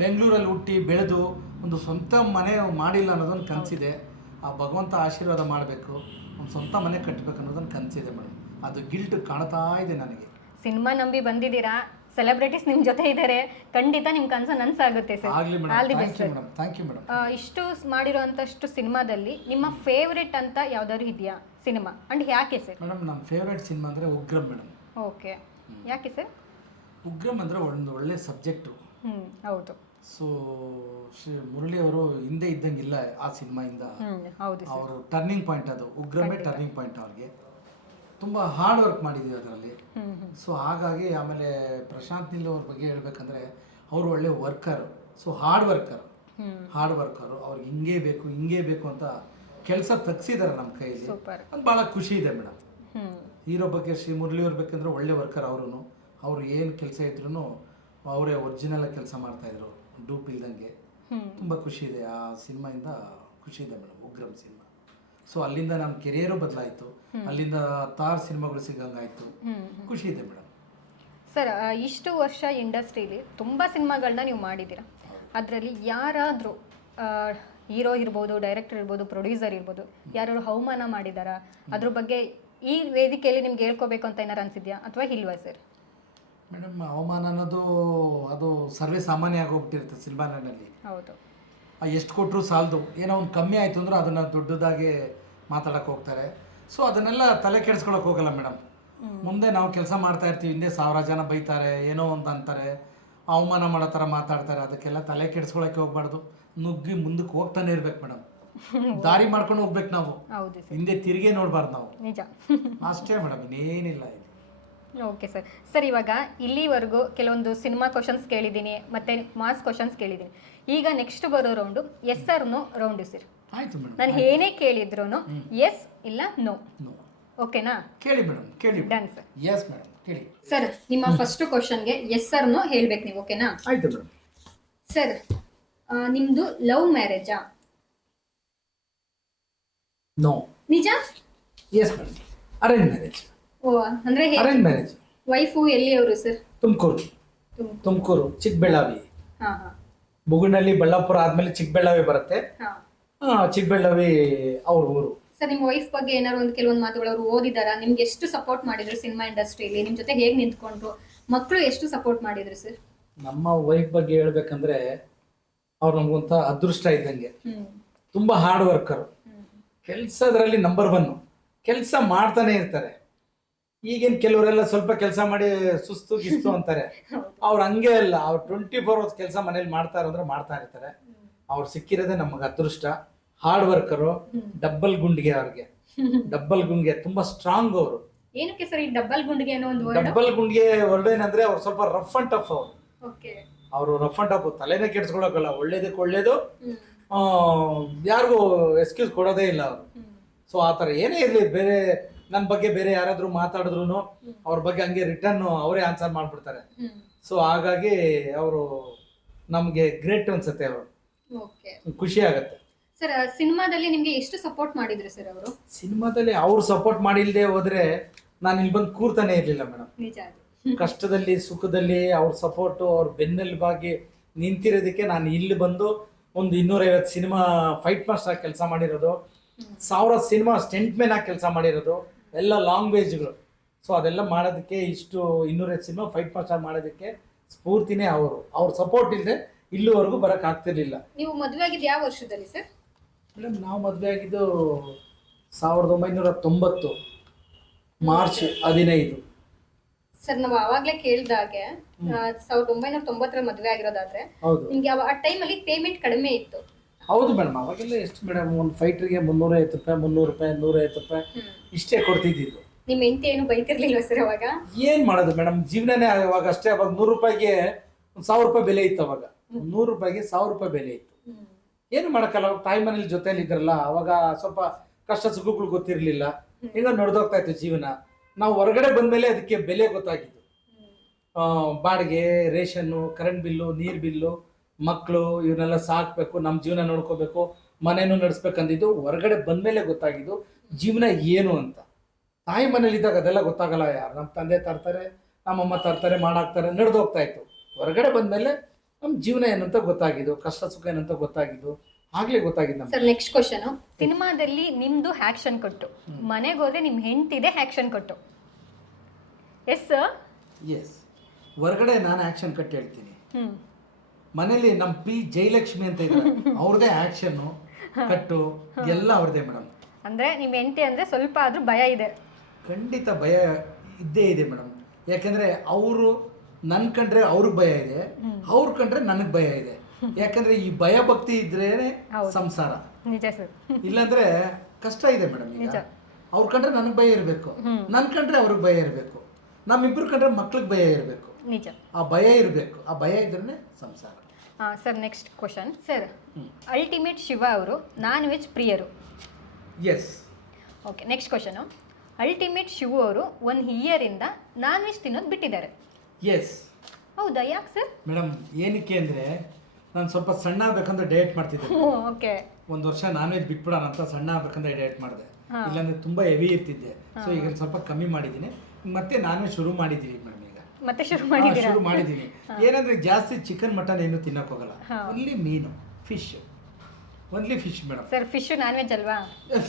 ಬೆಂಗಳೂರಲ್ಲಿ ಹುಟ್ಟಿ ಬೆಳೆದು ಒಂದು ಸ್ವಂತ ಮನೆ ಮಾಡಿಲ್ಲ ಅನ್ನೋದೊಂದು ಕನಸಿದೆ. ಆ ಭಗವಂತ ಆಶೀರ್ವಾದ ಮಾಡಬೇಕು, ಒಂದು ಸ್ವಂತ ಮನೆ ಕಟ್ಟಬೇಕು ಅನ್ನೋದೊಂದು ಕನಸಿದೆ ಮೇಡಮ್. ಅದು ಗಿಲ್ಟ್ ಕಾಣ್ತಾ ಇದೆ ನನಗೆ. ಸಿನಿಮಾ ನಂಬಿ ಬಂದಿದ್ದೀರಾ, ಸೆಲೆಬ್ರಿಟೀಸ್ ನಿಮ್ಮ ಜೊತೆ ಇದ್ದಾರೆ, ಖಂಡಿತ ನಿಮ್ಮ ಕನಸು ನನಸಾಗುತ್ತೆ ಸರ್. ಆಗಲಿ ಮೇಡಮ್, ಥ್ಯಾಂಕ್ ಯು ಮೇಡಮ್. ಇಷ್ಟು ಮಾಡಿರೋಂಥಷ್ಟು ಸಿನಿಮಾದಲ್ಲಿ ನಿಮ್ಮ ಫೇವ್ರೆಟ್ ಅಂತ ಯಾವ್ದಾದ್ರು ಇದೆಯಾ ಸಿನಿಮಾ, ಅಂಡ್ ಯಾಕೆ ಸರ್? ಮೇಡಮ್, ನನ್ನ ಫೇವ್ರೆಟ್ ಸಿನಿಮಾ ಅಂದರೆ ಉಗ್ರಂ ಮೇಡಮ್. ಓಕೆ, ಯಾಕೆ ಸರ್? ಉಗ್ರಂ ಅಂದರೆ ಒಂದು ಒಳ್ಳೆ ಸಬ್ಜೆಕ್ಟು. ಹೌದು. ಸೊ ಶ್ರೀ ಮುರಳಿ ಅವರು ಹಿಂದೆ ಇದ್ದಂಗಿಲ್ಲ ಆ ಸಿನಿಮಾಯಿಂದ. ಹೌದು, ಅವರು ಟರ್ನಿಂಗ್ ಪಾಯಿಂಟ್, ಅದು ಉಗ್ರಮೇ ಟರ್ನಿಂಗ್ ಪಾಯಿಂಟ್. ಅವ್ರಿಗೆ ತುಂಬ ಹಾರ್ಡ್ ವರ್ಕ್ ಮಾಡಿದ್ದೀವಿ ಅದರಲ್ಲಿ. ಸೊ ಹಾಗಾಗಿ ಆಮೇಲೆ ಪ್ರಶಾಂತ್ ನೀಲ್ ಅವ್ರ ಬಗ್ಗೆ ಹೇಳ್ಬೇಕಂದ್ರೆ, ಅವರು ಒಳ್ಳೆ ವರ್ಕರು. So hard worker. ಅವ್ರಿಗೆ ಹಿಂಗೇ ಬೇಕು ಅಂತ ಕೆಲಸ ತಗ್ಸಿದ್ದಾರೆ ನಮ್ಮ ಕೈಯಲ್ಲಿ. ಅದು ಭಾಳ ಖುಷಿ ಇದೆ ಮೇಡಮ್. ಹೀರೋ ಬಗ್ಗೆ ಶ್ರೀ ಮುರಳಿ ಅವ್ರು ಬೇಕಂದ್ರೆ ಒಳ್ಳೆ ವರ್ಕರ್. ಅವರು ಏನು ಕೆಲಸ ಇದ್ರೂ ಅವರೇ ಒರಿಜಿನಲ್ ಕೆಲಸ ಮಾಡ್ತಾಯಿದ್ರು, ಡೂಪ್ ಇಲ್ದಂಗೆ. ತುಂಬ ಖುಷಿ ಇದೆ ಆ ಸಿನಿಮಾಯಿಂದ, ಖುಷಿ ಇದೆ ಮೇಡಮ್ ಉಗ್ರಂ ಸಿನಿಮಾ. ಸೊ ಅಲ್ಲಿಂದ ನಮ್ಮ ಕೆರಿಯರು ಬದಲಾಯಿತು, ಅಲ್ಲಿಂದ 6 ಸಿನಿಮಾಗಳು ಸಿಗಂಗಾಯಿತು. ಖುಷಿ ಇದೆ ಮೇಡಮ್. ಸರ್, ಇಷ್ಟು ವರ್ಷ ಇಂಡಸ್ಟ್ರೀಲಿ ತುಂಬ ಸಿನಿಮಾಗಳನ್ನ ನೀವು ಮಾಡಿದ್ದೀರಾ. ಅದರಲ್ಲಿ ಯಾರಾದರೂ ಹೀರೋ ಇರ್ಬೋದು, ಡೈರೆಕ್ಟರ್ ಇರ್ಬೋದು, ಪ್ರೊಡ್ಯೂಸರ್ ಇರ್ಬೋದು, ಯಾರು ಅವಮಾನ ಮಾಡಿದಾರಾ? ಅದ್ರ ಬಗ್ಗೆ ಈ ವೇದಿಕೆಯಲ್ಲಿ ನಿಮ್ಗೆ ಹೇಳ್ಕೋಬೇಕು ಅಂತ ಏನಾರು ಅನ್ಸಿದ್ಯಾ ಅಥವಾ ಇಲ್ವಾ ಸರ್? ಮೇಡಮ್, ಅವಮಾನ ಅನ್ನೋದು ಅದು ಸರ್ವೇ ಸಾಮಾನ್ಯ ಆಗೋಗ್ಬಿಟ್ಟಿರುತ್ತೆ ಸಿನಿಮಾನಲ್ಲಿ. ಹೌದು. ಎಷ್ಟು ಕೊಟ್ಟರು ಸಾಲದು, ಏನೋ ಒಂದು ಕಮ್ಮಿ ಆಯಿತು ಅಂದ್ರೆ ಅದನ್ನು ದೊಡ್ಡದಾಗೆ ಮಾತಾಡೋಕೆ ಹೋಗ್ತಾರೆ. ಸೊ ಅದನ್ನೆಲ್ಲ ತಲೆ ಕೆಡಿಸ್ಕೊಳಕ್ಕೆ ಹೋಗಲ್ಲ ಮೇಡಮ್. ಮುಂದೆ ನಾವು ಕೆಲಸ ಮಾಡ್ತಾ ಇರ್ತೀವಿ, ಹಿಂದೆ 1000 ಜನ ಬೈತಾರೆ, ಏನೋ ಅಂತ ಅಂತಾರೆ, ಅವಮಾನ ಮಾಡೋ ಥರ ಮಾತಾಡ್ತಾರೆ. ಅದಕ್ಕೆಲ್ಲ ತಲೆ ಕೆಡಿಸ್ಕೊಳಕ್ಕೆ ಹೋಗ್ಬಾರ್ದು, ನುಗ್ಗಿ ಮುಂದಕ್ಕೆ ಹೋಗ್ತಾನೆ ಇರ್ಬೇಕು ಮೇಡಮ್. ದಾರಿ ಮಾಡ್ಕೊಂಡು ಹೋಗ್ಬೇಕು ನಾವು, ಹಿಂದೆ ತಿರುಗಿ ನೋಡಬಾರ್ದು ನಾವು. ನಿಜ. ಅಷ್ಟೇ ಮೇಡಮ್, ಇನ್ನೇನಿಲ್ಲ ಇಲ್ಲಿ. Okay sir. ಸರ್, ಇವಾಗ ಇಲ್ಲಿವರೆಗೂ ಕೆಲವೊಂದು ಸಿನಿಮಾ ಕ್ವಶನ್ಸ್ ಕೇಳಿದ್ದೀನಿ, ಮತ್ತೆ ಮಾಸ್ ಕ್ವಶನ್ಸ್ ಕೇಳಿದ್ದೀನಿ. ಈಗ ನೆಕ್ಸ್ಟ್ ಬರೋ round yes or no round sir. ಆಯ್ತು ಮೇಡಮ್. ನಾನು ಏನೇ ಕೇಳಿದ್ರು ಎಸ್ ಇಲ್ಲ ನೋ, ಓಕೆನಾ? ಕೇಳಿ ಮೇಡಮ್, ಕೇಳಿ. Done sir. ಎಸ್ ಮೇಡಮ್, ಕೇಳಿ. ಸರ್, ನಿಮ್ಮ ಫಸ್ಟ್ ಕ್ವಶನ್ಗೆ ಎಸ್ ಆರ್ ನೋ ಹೇಳ್ಬೇಕು ನೀವು, ಓಕೆನಾ? ಆಯ್ತು ಮೇಡಮ್. ಸರ್, ನಿಮ್ದು ಲವ್ ಮ್ಯಾರೇಜಾ? ನೋ. ನಿಜ? Yes madam, arrange marriage. ಓ, ಅಂದ್ರೆ ಅರೇಂಜ್ ಮ್ಯಾರೇಜ್. ವೈಫು ಎಲ್ಲಿಯವರು ಸರ್? ತುಮಕೂರು ಚಿಕ್ಕಬಳ್ಳಾವಿ. ಹಾ ಹಾ. ಬುಗುನಳ್ಳಿ ಬಳ್ಳಾಪುರ ಆದ್ಮೇಲೆ ಚಿಕ್ಕಬಳ್ಳಾವಿ ಬರುತ್ತೆ. ಚಿಕ್ಕಬಳ್ಳಾವಿ ಅವ್ರ ಊರು. ಸರ್, ನಿಮ್ಮ ವೈಫ್ ಬಗ್ಗೆ ಏನಾದ್ರು ಒಂದು ಕೆಲವೊಂದು ಮಾತುಗಳು ಅವ್ರು ಓದಿದಾರಾ? ನಿಮ್ಗೆ ಎಷ್ಟು ಸಪೋರ್ಟ್ ಮಾಡಿದ್ರು ಸಿನಿಮಾ ಇಂಡಸ್ಟ್ರಿಯಲ್ಲಿ? ನಿಮ್ ಜೊತೆ ಹೇಗೆ ನಿಂತ್ಕೊಂಡ್ರು? ಮಕ್ಕಳು ಎಷ್ಟು ಸಪೋರ್ಟ್ ಮಾಡಿದ್ರು ಸರ್? ನಮ್ಮ ವೈಫ್ ಬಗ್ಗೆ ಹೇಳ್ಬೇಕಂದ್ರೆ, ಅವ್ರು ನಮ್ಗೊಂತ ಅದೃಷ್ಟ ಇದ್ದಂಗೆ. ತುಂಬಾ ಹಾರ್ಡ್ ವರ್ಕರ್, ಕೆಲಸದ್ರಲ್ಲಿ ನಂಬರ್ 1. ಕೆಲಸ ಮಾಡ್ತಾನೆ ಇರ್ತಾರೆ. ಈಗೇನು ಕೆಲವರೆಲ್ಲ ಸ್ವಲ್ಪ ಕೆಲಸ ಮಾಡಿ ಸುಸ್ತು ಗಿಸ್ತು ಅಂತಾರೆ, ಅವ್ರು ಹಂಗೆ ಅಲ್ಲ. ಅವ್ರು 24 hours ಕೆಲಸ ಮನೇಲಿ ಮಾಡ್ತಾ ಇರ್ತಾರೆ. ಅವ್ರು ಸಿಕ್ಕಿರೋದೇ ನಮಗೆ ಅದೃಷ್ಟ. ಹಾರ್ಡ್ ವರ್ಕರು, ಡಬ್ಬಲ್ ಗುಂಡಿಗೆ. ಅವ್ರಿಗೆ ಡಬ್ಬಲ್ ಗುಂಡಿಗೆ, ತುಂಬಾ ಸ್ಟ್ರಾಂಗ್ ಅವರು. ಏನಕ್ಕೆ ಸರ್ ಈ ಡಬ್ಬಲ್ ಗುಂಡಿಗೆ ಅನ್ನೋ ಒಂದು ವರ್ಡ್? ಡಬ್ಬಲ್ ಗುಂಡಿಗೆ ವರ್ಡ್ ಏನಂದ್ರೆ, ಅವ್ರು ಸ್ವಲ್ಪ ರಫ್ ಅಂಡ್ ಟಫ್. ಅವರು ರಫ್ ಅಂಡ್ ಟಫ್, ತಲೆನೇ ಕೆಡ್ಸ್ಕೊಳಕಲ್ಲ, ಒಳ್ಳೇದಕ್ಕೆ ಒಳ್ಳೇದು, ಯಾರಿಗೂ ಎಕ್ಸ್ಕ್ಯೂಸ್ ಕೊಡೋದೇ ಇಲ್ಲ ಅವರು. ಸೊ ಆ ಥರ ಏನೇ ಇರಲಿ, ಬೇರೆ ನನ್ನ ಬಗ್ಗೆ ಬೇರೆ ಯಾರಾದ್ರೂ ಮಾತಾಡಿದ್ರು ಅವ್ರ ಬಗ್ಗೆ ಹಂಗೆ ರಿಟರ್ನ್ ಅವರೇ ಆನ್ಸರ್ ಮಾಡ್ಬಿಡ್ತಾರೆ. ಸೊ ಹಾಗಾಗಿ ಅವರು ನಮ್ಗೆ ಗ್ರೇಟ್ ಅನ್ಸುತ್ತೆ. ಅವರು ಖುಷಿ ಆಗತ್ತೆ. ಸರ್, ಸಿನಿಮಾದಲ್ಲಿ ನಿಮ್ಗೆ ಎಷ್ಟು ಸಪೋರ್ಟ್ ಮಾಡಿದ್ರು ಸರ್ ಅವರು? ಸಿನಿಮಾದಲ್ಲಿ ಅವ್ರು ಸಪೋರ್ಟ್ ಮಾಡಿಲ್ದೆ ಹೋದ್ರೆ ನಾನು ಇಲ್ಲಿ ಬಂದು ಕೂರ್ತಾನೆ ಇರ್ಲಿಲ್ಲ ಮೇಡಮ್. ನಿಜ. ಕಷ್ಟದಲ್ಲಿ ಸುಖದಲ್ಲಿ ಅವ್ರ ಸಪೋರ್ಟು, ಅವ್ರ ಬೆನ್ನೆಲುಬಾಗಿ ನಿಂತಿರೋದಕ್ಕೆ ನಾನು ಇಲ್ಲಿ ಬಂದು ಒಂದು 250 ಸಿನಿಮಾ ಫೈಟ್ ಮಾಸ್ಟರ್ ಆಗಿ ಕೆಲಸ ಮಾಡಿರೋದು, 1000 ಸಿನಿಮಾ ಸ್ಟೆಂಟ್ ಮ್ಯಾನ್ ಆಗಿ ಕೆಲಸ ಮಾಡಿರೋದು, ಎಲ್ಲ ಲ್ಯಾಂಗ್ವೇಜ್ಗಳು. ಸೊ ಅದೆಲ್ಲ ಮಾಡೋದಕ್ಕೆ, ಇಷ್ಟು 250 ಸಿನಿಮಾ ಫೈಟ್ ಮಾಸ್ಟರ್ ಮಾಡೋದಕ್ಕೆ ಸ್ಫೂರ್ತಿನೇ ಅವರು. ಅವ್ರ ಸಪೋರ್ಟ್ ಇಲ್ಲದೆ ಇಲ್ಲಿವರೆಗೂ ಬರಕ್ ಆಗ್ತಿರ್ಲಿಲ್ಲ. ನೀವು ಮದುವೆ ಆಗಿದ್ದು ಯಾವ ವರ್ಷದಲ್ಲಿ ಸರ್? ಮೇಡಮ್, ನಾವು ಮದುವೆ ಆಗಿದ್ದು 1990 ಮಾರ್ಚ್ 15. ಸರ್ ನಾವು ಆವಾಗ್ಲೇ ಕೇಳ್ದಾಗೆ 1990 ಮದುವೆ ಆಗಿರೋದಾದ್ರೆ ಹೌದು ನಿಮ್ಗೆ ಆ ಟೈಮಲ್ಲಿ ಪೇಮೆಂಟ್ ಕಡಿಮೆ ಇತ್ತು. ಹೌದು ಮೇಡಮ್. ಅವಾಗೆಲ್ಲ ಎಷ್ಟು ಮೇಡಮ್, ಒಂದು ಫೈಟ್ರಿಗೆ 350 ರೂಪಾಯಿ, 300 ರೂಪಾಯಿ, 150 ರೂಪಾಯಿ ಇಷ್ಟೇ ಕೊಡ್ತಿದ್ದಿದ್ದು. ನಿಮ್ ಹೆಂಡತಿ ಏನು ಬೈತಿರ್ಲಿಲ್ವ ಸರ್ ಅವಾಗ? ಏನ್ ಮಾಡೋದು ಮೇಡಮ್, ಜೀವನನೇ ಅವಾಗ ಅಷ್ಟೇ. ಅವಾಗ 100 ರೂಪಾಯಿಗೆ 1000 ರೂಪಾಯಿ ಬೆಲೆ ಇತ್ತು. ಅವಾಗ 100 ರೂಪಾಯಿಗೆ 1000 ರೂಪಾಯಿ ಬೆಲೆ ಇತ್ತು. ಏನು ಮಾಡಕ್ಕಲ್ಲ, ಅವಾಗ ತಾಯಿ ಮನೇಲಿ ಜೊತೆಲಿ ಇದ್ರಲ್ಲ, ಅವಾಗ ಸ್ವಲ್ಪ ಕಷ್ಟ ಸುಖಗಳು ಗೊತ್ತಿರ್ಲಿಲ್ಲ. ಈಗ ನಡೆದೋಗ್ತಾ ಇತ್ತು ಜೀವನ. ನಾವು ಹೊರಗಡೆ ಬಂದ್ಮೇಲೆ ಅದಕ್ಕೆ ಬೆಲೆ ಗೊತ್ತಾಗಿದ್ದು. ಬಾಡಿಗೆ, ರೇಷನ್ನು, ಕರೆಂಟ್ ಬಿಲ್ಲು, ನೀರ್ ಬಿಲ್ಲು, ಮಕ್ಕಳು ಇವನ್ನೆಲ್ಲ ಸಾಕ್ಬೇಕು, ನಮ್ಮ ಜೀವನ ನೋಡ್ಕೋಬೇಕು, ಮನೇನು ನಡೆಸ್ಬೇಕಂದಿದ್ದು ಹೊರಗಡೆ ಬಂದ್ಮೇಲೆ ಗೊತ್ತಾಗಿದ್ದು ಜೀವನ ಏನು ಅಂತ. ತಾಯಿ ಮನೇಲಿ ಇದ್ದಾಗ ಅದೆಲ್ಲ ಗೊತ್ತಾಗಲ್ಲ. ಯಾರು ನಮ್ಮ ತಂದೆ ತರ್ತಾರೆ, ನಮ್ಮಮ್ಮ ತರ್ತಾರೆ, ಮಾಡಾಕ್ತಾರೆ, ನಡೆದೋಗ್ತಾ ಇತ್ತು. ಹೊರಗಡೆ ಬಂದ್ಮೇಲೆ ನಮ್ಮ ಜೀವನ ಏನಂತ ಗೊತ್ತಾಗಿದ್ದು, ಕಷ್ಟ ಸುಖ ಏನಂತ ಗೊತ್ತಾಗಿದ್ದು, ಆಗ್ಲೇ ಗೊತ್ತಾಗಿದ್ದು ನಮ್ಗೆ. ಸರ್ ನೆಕ್ಸ್ಟ್ ಕ್ವಶನ್, ಸಿನಿಮಾದಲ್ಲಿ ನಿಮ್ದು ಆಕ್ಷನ್ ಕೊಟ್ಟು, ಮನೆಗೆ ಹೋದ್ರೆ ನಿಮ್ ಹೆಂಡತಿದೆ ಆಕ್ಷನ್ ಕೊಟ್ಟು. Yes sir? ಎಸ್. ಹೊರಗಡೆ ನಾನು ಆಕ್ಷನ್ ಕಟ್ ಹೇಳ್ತೀನಿ, ಮನೇಲಿ ನಮ್ಮ ಪಿ ಜಯಲಕ್ಷ್ಮಿ ಅಂತ ಇದ್ದಾರೆ, ಅವ್ರದೇ ಆಕ್ಷನ್ನು ಕಟ್ಟು ಎಲ್ಲ ಅವ್ರದೇ ಮೇಡಮ್. ಅಂದ್ರೆ ನಿಮ್ ಹೆಂಡತಿ ಅಂದ್ರೆ ಸ್ವಲ್ಪ ಆದ್ರೂ ಭಯ ಇದೆ? ಖಂಡಿತ ಭಯ ಇದ್ದೇ ಇದೆ ಮೇಡಮ್. ಯಾಕಂದ್ರೆ ಅವರು ನನ್ ಕಂಡ್ರೆ ಅವ್ರಿಗೆ ಭಯ ಇದೆ, ಅವ್ರ ಕಂಡ್ರೆ ನನಗೆ ಭಯ ಇದೆ. ಯಾಕಂದ್ರೆ ಈ ಭಯ ಭಕ್ತಿ ಇದ್ರೇನೆ ಸಂಸಾರ. ನಿಜ ಸರ್. ಇಲ್ಲಾಂದ್ರೆ ಕಷ್ಟ ಇದೆ ಮೇಡಮ್. ಈಗ ಅವ್ರ ಕಂಡ್ರೆ ನನಗೆ ಭಯ ಇರಬೇಕು, ನನ್ ಕಂಡ್ರೆ ಅವ್ರಿಗೆ ಭಯ ಇರಬೇಕು, ನಮ್ಮಿಬ್ರು ಕಂಡ್ರೆ ಮಕ್ಳಿಗೆ ಭಯ ಇರಬೇಕು. ನಿಜ, ಆ ಭಯ ಇರಬೇಕು. ಆ ಭಯ ಇದ್ರೇನೆ ಸಂಸಾರ. Sir next question sir, ultimate Shiva ಅವರು ನಾನ್ ವೆಜ್ ಪ್ರಿಯರು. Yes. Okay, next question, ultimate Shiva ಅವರು 1 ಇಯರ್ ಇಂದ ನಾನ್ ವೆಜ್ ತಿನ್ನೋದು ಬಿಟ್ಟಿದ್ದಾರೆ. ಎಸ್. ಹೌದಾ, ಯಾಕೆ ಸರ್? ಮೇಡಮ್ ಏನಕ್ಕೆ ಅಂದರೆ ನಾನು ಸ್ವಲ್ಪ ಸಣ್ಣ ಆಗ್ಬೇಕಂದ್ರೆ ಡಯಟ್ ಮಾಡ್ತಿದ್ದೆ. ಓಕೆ. ಒಂದು ವರ್ಷ ನಾನ್ ವೆಜ್ ಬಿಟ್ಬಿಡೋಣ ಅಂತ ಸಣ್ಣ ಆಗ್ಬೇಕಂದ್ರೆ ಡಯಟ್ ಮಾಡಿದೆ. ಇಲ್ಲಾಂದ್ರೆ ತುಂಬ ಹೆವಿ ಇರ್ತಿದ್ದೆ. ಸೊ ಈಗ ಸ್ವಲ್ಪ ಕಮ್ಮಿ ಮಾಡಿದ್ದೀನಿ, ಮತ್ತೆ ನಾನ್ ವೆಜ್ ಶುರು ಮಾಡಿದ್ದೀನಿ ಮೇಡಮ್. ಈಗ ಮತ್ತೆ ಶುರು ಮಾಡಿದ್ದೀನಿ. ಏನಂದ್ರೆ ಜಾಸ್ತಿ ಚಿಕನ್ ಮಟನ್ ಏನು ತಿನ್ನಕ್ ಹೋಗಲ್ಲ, ಓನ್ಲಿ ಮೀನು, fish, only fish madam. Sir fish non veg ಅಲ್ವಾ?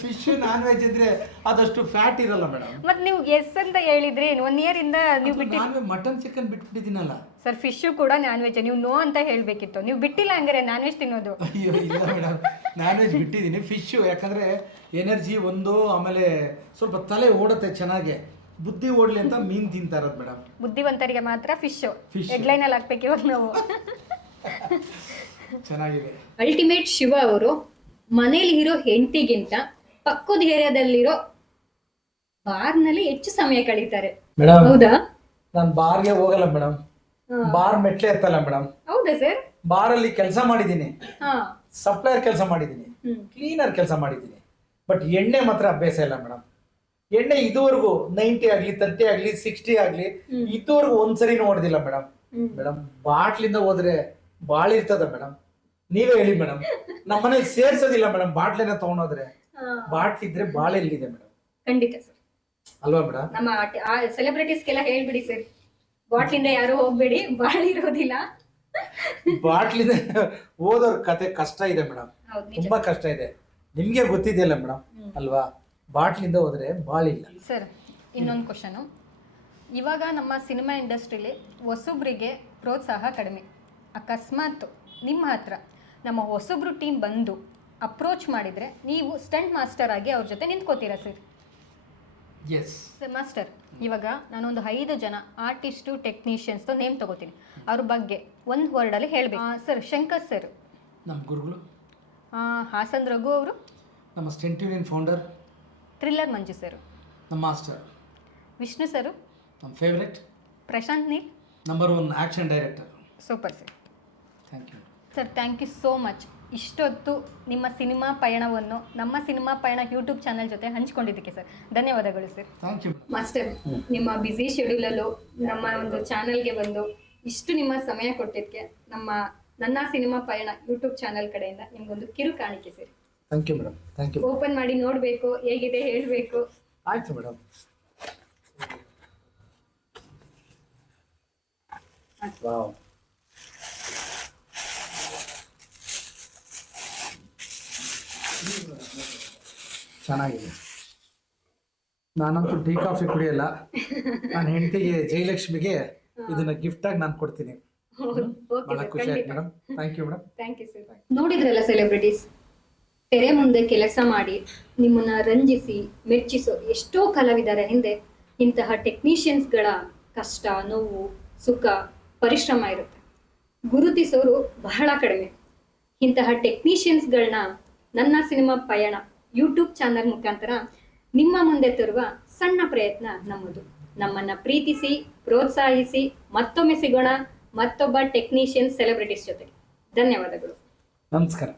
ಫಿಶ್ ನಾನ್ ವೆಜ್ ಇದ್ರೆ ಅದಷ್ಟು ಫ್ಯಾಟ್ ಇರಲ್ಲ ಮೇಡಮ್. ಮತ್ತೆ ನೀವು ಎಸ್ ಅಂತ ಹೇಳಿದ್ರಿ, 1 ಇಯರ್ ಇಂದ ನೀವು ಬಿಟ್ಟು. ನಾನು ಮಟನ್ ಚಿಕನ್ ಬಿಟ್ಬಿಟ್ಟಿದ್ದೀನಲ್ಲ ಸರ್. ಫಿಶ್ ಕೂಡ ನಾನ್ ವೆಜ್, ನೀವು ನೋ ಅಂತ ಹೇಳ್ಬೇಕಿತ್ತು. ನೀವು ಬಿಟ್ಟಿಲ್ಲ ಹಂಗಾರೆ ನಾನ್ ವೆಜ್ ತಿನ್ನೋದು? ಅಯ್ಯೋ ಇಲ್ಲ ಮೇಡಮ್, ನಾನ್ ವೆಜ್ ಬಿಟ್ಟಿದ್ದೀನಿ. ಫಿಶ್ ಯಾಕಂದ್ರೆ ಎನರ್ಜಿ ಒಂದು, ಆಮೇಲೆ ಸ್ವಲ್ಪ ತಲೆ ಓಡುತ್ತೆ ಚೆನ್ನಾಗೆ, ಬುದ್ಧಿ ಓಡ್ಲಿ ಅಂತ ಮೀನ್ ತಿಂತಾ ಇರೋದು ಮೇಡಮ್. ಬುದ್ಧಿವಂತರಿಗೆ ಮಾತ್ರ ಫಿಶ್. ಹೆಡ್ಲೈನ್ ಅಲ್ಲಿ ಹಾಕ್ಬೇಕು ಇವಾಗ ನಾವು. ಚೆನ್ನಾಗಿದೆ. ಅಲ್ಟಿಮೇಟ್ ಶಿವ ಅವರು ಮನೇಲಿ ಇರೋ ಹೆಂಡತಿಗಿಂತ ಪಕ್ಕದ ಏರಿಯಾದಲ್ಲಿರೋ ಬಾರ್ನಲ್ಲಿ ಹೆಚ್ಚು ಸಮಯ ಕಳೀತಾರೆ. ಮೇಡಮ್ ಹೌದಾ? ನಾನು ಬಾರ್ಗೆ ಹೋಗಲ್ಲ ಮೇಡಮ್. ಬಾರ್ ಮೆಟ್ಲೆ ಇರ್ತಲ್ಲ ಮೇಡಮ್. ಹೌದಾ ಸರ್? ಬಾರಲ್ಲಿ ಕೆಲಸ ಮಾಡಿದ್ದೀನಿ, ಹಾ, ಸಪ್ಲೈಯರ್ ಕೆಲಸ ಮಾಡಿದ್ದೀನಿ, ಕ್ಲೀನರ್ ಕೆಲಸ ಮಾಡಿದ್ದೀನಿ. ಬಟ್ ಎಣ್ಣೆ ಮಾತ್ರ ಅಭ್ಯಾಸ ಇಲ್ಲ ಮೇಡಮ್. ಎಣ್ಣೆ ಇದುವರೆಗೂ 90 ಆಗಲಿ 30 ಆಗಲಿ 60 ಆಗಲಿ ಇದುವರೆಗೂ ಒಂದ್ಸರಿ ನೋಡಿದಿಲ್ಲ ಮೇಡಮ್. ಮೇಡಮ್ ಬಾಟ್ಲಿಂದ ಹೋದ್ರೆ ಬಾಳಿ ಇರ್ತದ ಮೇಡಮ್? ನೀವೇ ಹೇಳಿ ಮೇಡಮ್. ನಮ್ಮ ಮನೇಲಿ ಸೇರ್ಸೋದಿಲ್ಲ ಮೇಡಮ್ ಬಾಟ್ಲಿನ ತಗೊಂಡೋದ್ರೆ. ಬಾಟ್ಲಿ ಇದ್ರೆ ಬಾಳೆ ಎಲ್ಲಿದೆ ಮೇಡಮ್? ಖಂಡಿತ ಸರ್. ಅಲ್ವಾ ಮೇಡಮ್? ನಮ್ಮ ಸೆಲೆಬ್ರಿಟೀಸ್ಗೆಲ್ಲ ಹೇಳ್ಬಿಡಿ ಸರ್, ಬಾಟ್ಲಿಂದ ಯಾರು ಹೋಗ್ಬೇಡಿ, ಬಾಳಿ ಇರೋದಿಲ್ಲ. ಬಾಟ್ಲಿಂದ ಓದೋರ್ ಕತೆ ಕಷ್ಟ ಇದೆ ಮೇಡಮ್, ತುಂಬಾ ಕಷ್ಟ ಇದೆ. ನಿಮ್ಗೆ ಗೊತ್ತಿದೆಯಲ್ಲ ಮೇಡಮ್, ಅಲ್ವಾ? ಬಾಟ್ಲಿಂದ ಹೋದ್ರೆ ಬಾಳಿಲ್ಲ. ಸರ್ ಇನ್ನೊಂದು ಕ್ವಶನು, ಇವಾಗ ನಮ್ಮ ಸಿನಿಮಾ ಇಂಡಸ್ಟ್ರಿಲಿ ಹೊಸಬ್ರಿಗೆ ಪ್ರೋತ್ಸಾಹ ಕಡಿಮೆ. ಅಕಸ್ಮಾತ್ ನಿಮ್ಮ ಹತ್ರ ನಮ್ಮ ಹೊಸಬ್ರು ಟೀಮ್ ಬಂದು ಅಪ್ರೋಚ್ ಮಾಡಿದರೆ ನೀವು ಸ್ಟಂಟ್ ಮಾಸ್ಟರ್ ಆಗಿ ಅವ್ರ ಜೊತೆ ನಿಂತ್ಕೋತೀರಾ ಸರ್? ಎಸ್ ಸರ್ ಮಾಸ್ಟರ್, ಇವಾಗ ನಾನೊಂದು 5 ಜನ ಆರ್ಟಿಸ್ಟು ಟೆಕ್ನಿಷಿಯನ್ಸ್ದು ನೇಮ್ ತಗೋತೀನಿ, ಅವ್ರ ಬಗ್ಗೆ ಒಂದು ವರ್ಡಲ್ಲಿ ಹೇಳಬೇಕು. ಸರ್ ಶಂಕರ್ ಸರ್ ನಮ್ಮ ಗುರುಗಳು, ಹಾಸನ್ ರಘು ಅವರು ನಮ್ಮ stunt union founder, thriller Manju sir ನಮ್ಮ ಮಾಸ್ಟರ್, ವಿಷ್ಣು ಸರ್ ನಮ್ಮ favourite, Prashanth Neel number 1 action director. Super sir. Thank you sir, thank you so much. ಇಷ್ಟೊತ್ತು ನಿಮ್ಮ ಸಿನಿಮಾ ಪಯಣವನ್ನು ನಮ್ಮ ಸಿನಿಮಾ ಪಯಣ ಯೂಟ್ಯೂಬ್ ಚಾನಲ್ ಜೊತೆ ಹಂಚ್ಕೊಂಡಿದ್ದಕ್ಕೆ ಸರ್ ಧನ್ಯವಾದಗಳು ಸರ್. Thank you master. ನಿಮ್ಮ ಬ್ಯುಸಿ ಶೆಡ್ಯೂಲಲ್ಲೂ ನಮ್ಮ ಒಂದು ಚಾನಲ್ಗೆ ಬಂದು ಇಷ್ಟು ನಿಮ್ಮ ಸಮಯ ಕೊಟ್ಟಿದ್ದಕ್ಕೆ ನನ್ನ ಸಿನಿಮಾ ಪಯಣ ಯೂಟ್ಯೂಬ್ ಚಾನಲ್ ಕಡೆಯಿಂದ ನಿಮ್ಗೊಂದು ಕಿರು ಕಾಣಿಕೆ sir. Thank you madam. Thank you. Open ಮಾಡಿ ನೋಡಬೇಕು, ಹೇಗಿದೆ ಹೇಳಬೇಕು. ಆಯ್ತು ಮೇಡಮ್. ವಾವ್, ಚೆನ್ನಾಗಿದೆ. ನಾನಂತೂ ಟೀ ಕಾಫಿ ಕುಡಿಯಲ್ಲ. ನನ್ನ ಹೆಂಡತಿಗೆ ಜಯಲಕ್ಷ್ಮಿಗೆ ಇದನ್ನ ಗಿಫ್ಟ್ ಆಗಿ ನಾನು ಕೊಡ್ತೀನಿ. ಬಹಳ ಖುಷಿ ಆಯ್ತು madam. Thank you madam. Thank you sir. ನೋಡಿದ್ರಲ್ಲ ಸೆಲೆಬ್ರಿಟೀಸ್, ತೆರೆ ಮುಂದೆ ಕೆಲಸ ಮಾಡಿ ನಿಮ್ಮನ್ನ ರಂಜಿಸಿ ಮೆಚ್ಚಿಸೋ ಎಷ್ಟೋ ಕಲಾವಿದರ ಹಿಂದೆ ಇಂತಹ ಟೆಕ್ನಿಷಿಯನ್ಸ್ಗಳ ಕಷ್ಟ, ನೋವು, ಸುಖ, ಪರಿಶ್ರಮ ಇರುತ್ತೆ. ಗುರುತಿಸೋರು ಬಹಳ ಕಡಿಮೆ. ಇಂತಹ ಟೆಕ್ನಿಷಿಯನ್ಸ್ಗಳನ್ನ ನನ್ನ ಸಿನಿಮಾ ಪಯಣ ಯೂಟ್ಯೂಬ್ ಚಾನಲ್ ಮುಖಾಂತರ ನಿಮ್ಮ ಮುಂದೆ ತರುವ ಸಣ್ಣ ಪ್ರಯತ್ನ ನಮ್ಮದು. ನಮ್ಮನ್ನ ಪ್ರೀತಿಸಿ, ಪ್ರೋತ್ಸಾಹಿಸಿ. ಮತ್ತೊಮ್ಮೆ ಸಿಗೋಣ ಮತ್ತೊಬ್ಬ ಟೆಕ್ನಿಷಿಯನ್ ಸೆಲೆಬ್ರಿಟೀಸ್ ಜೊತೆ. ಧನ್ಯವಾದಗಳು. ನಮಸ್ಕಾರ.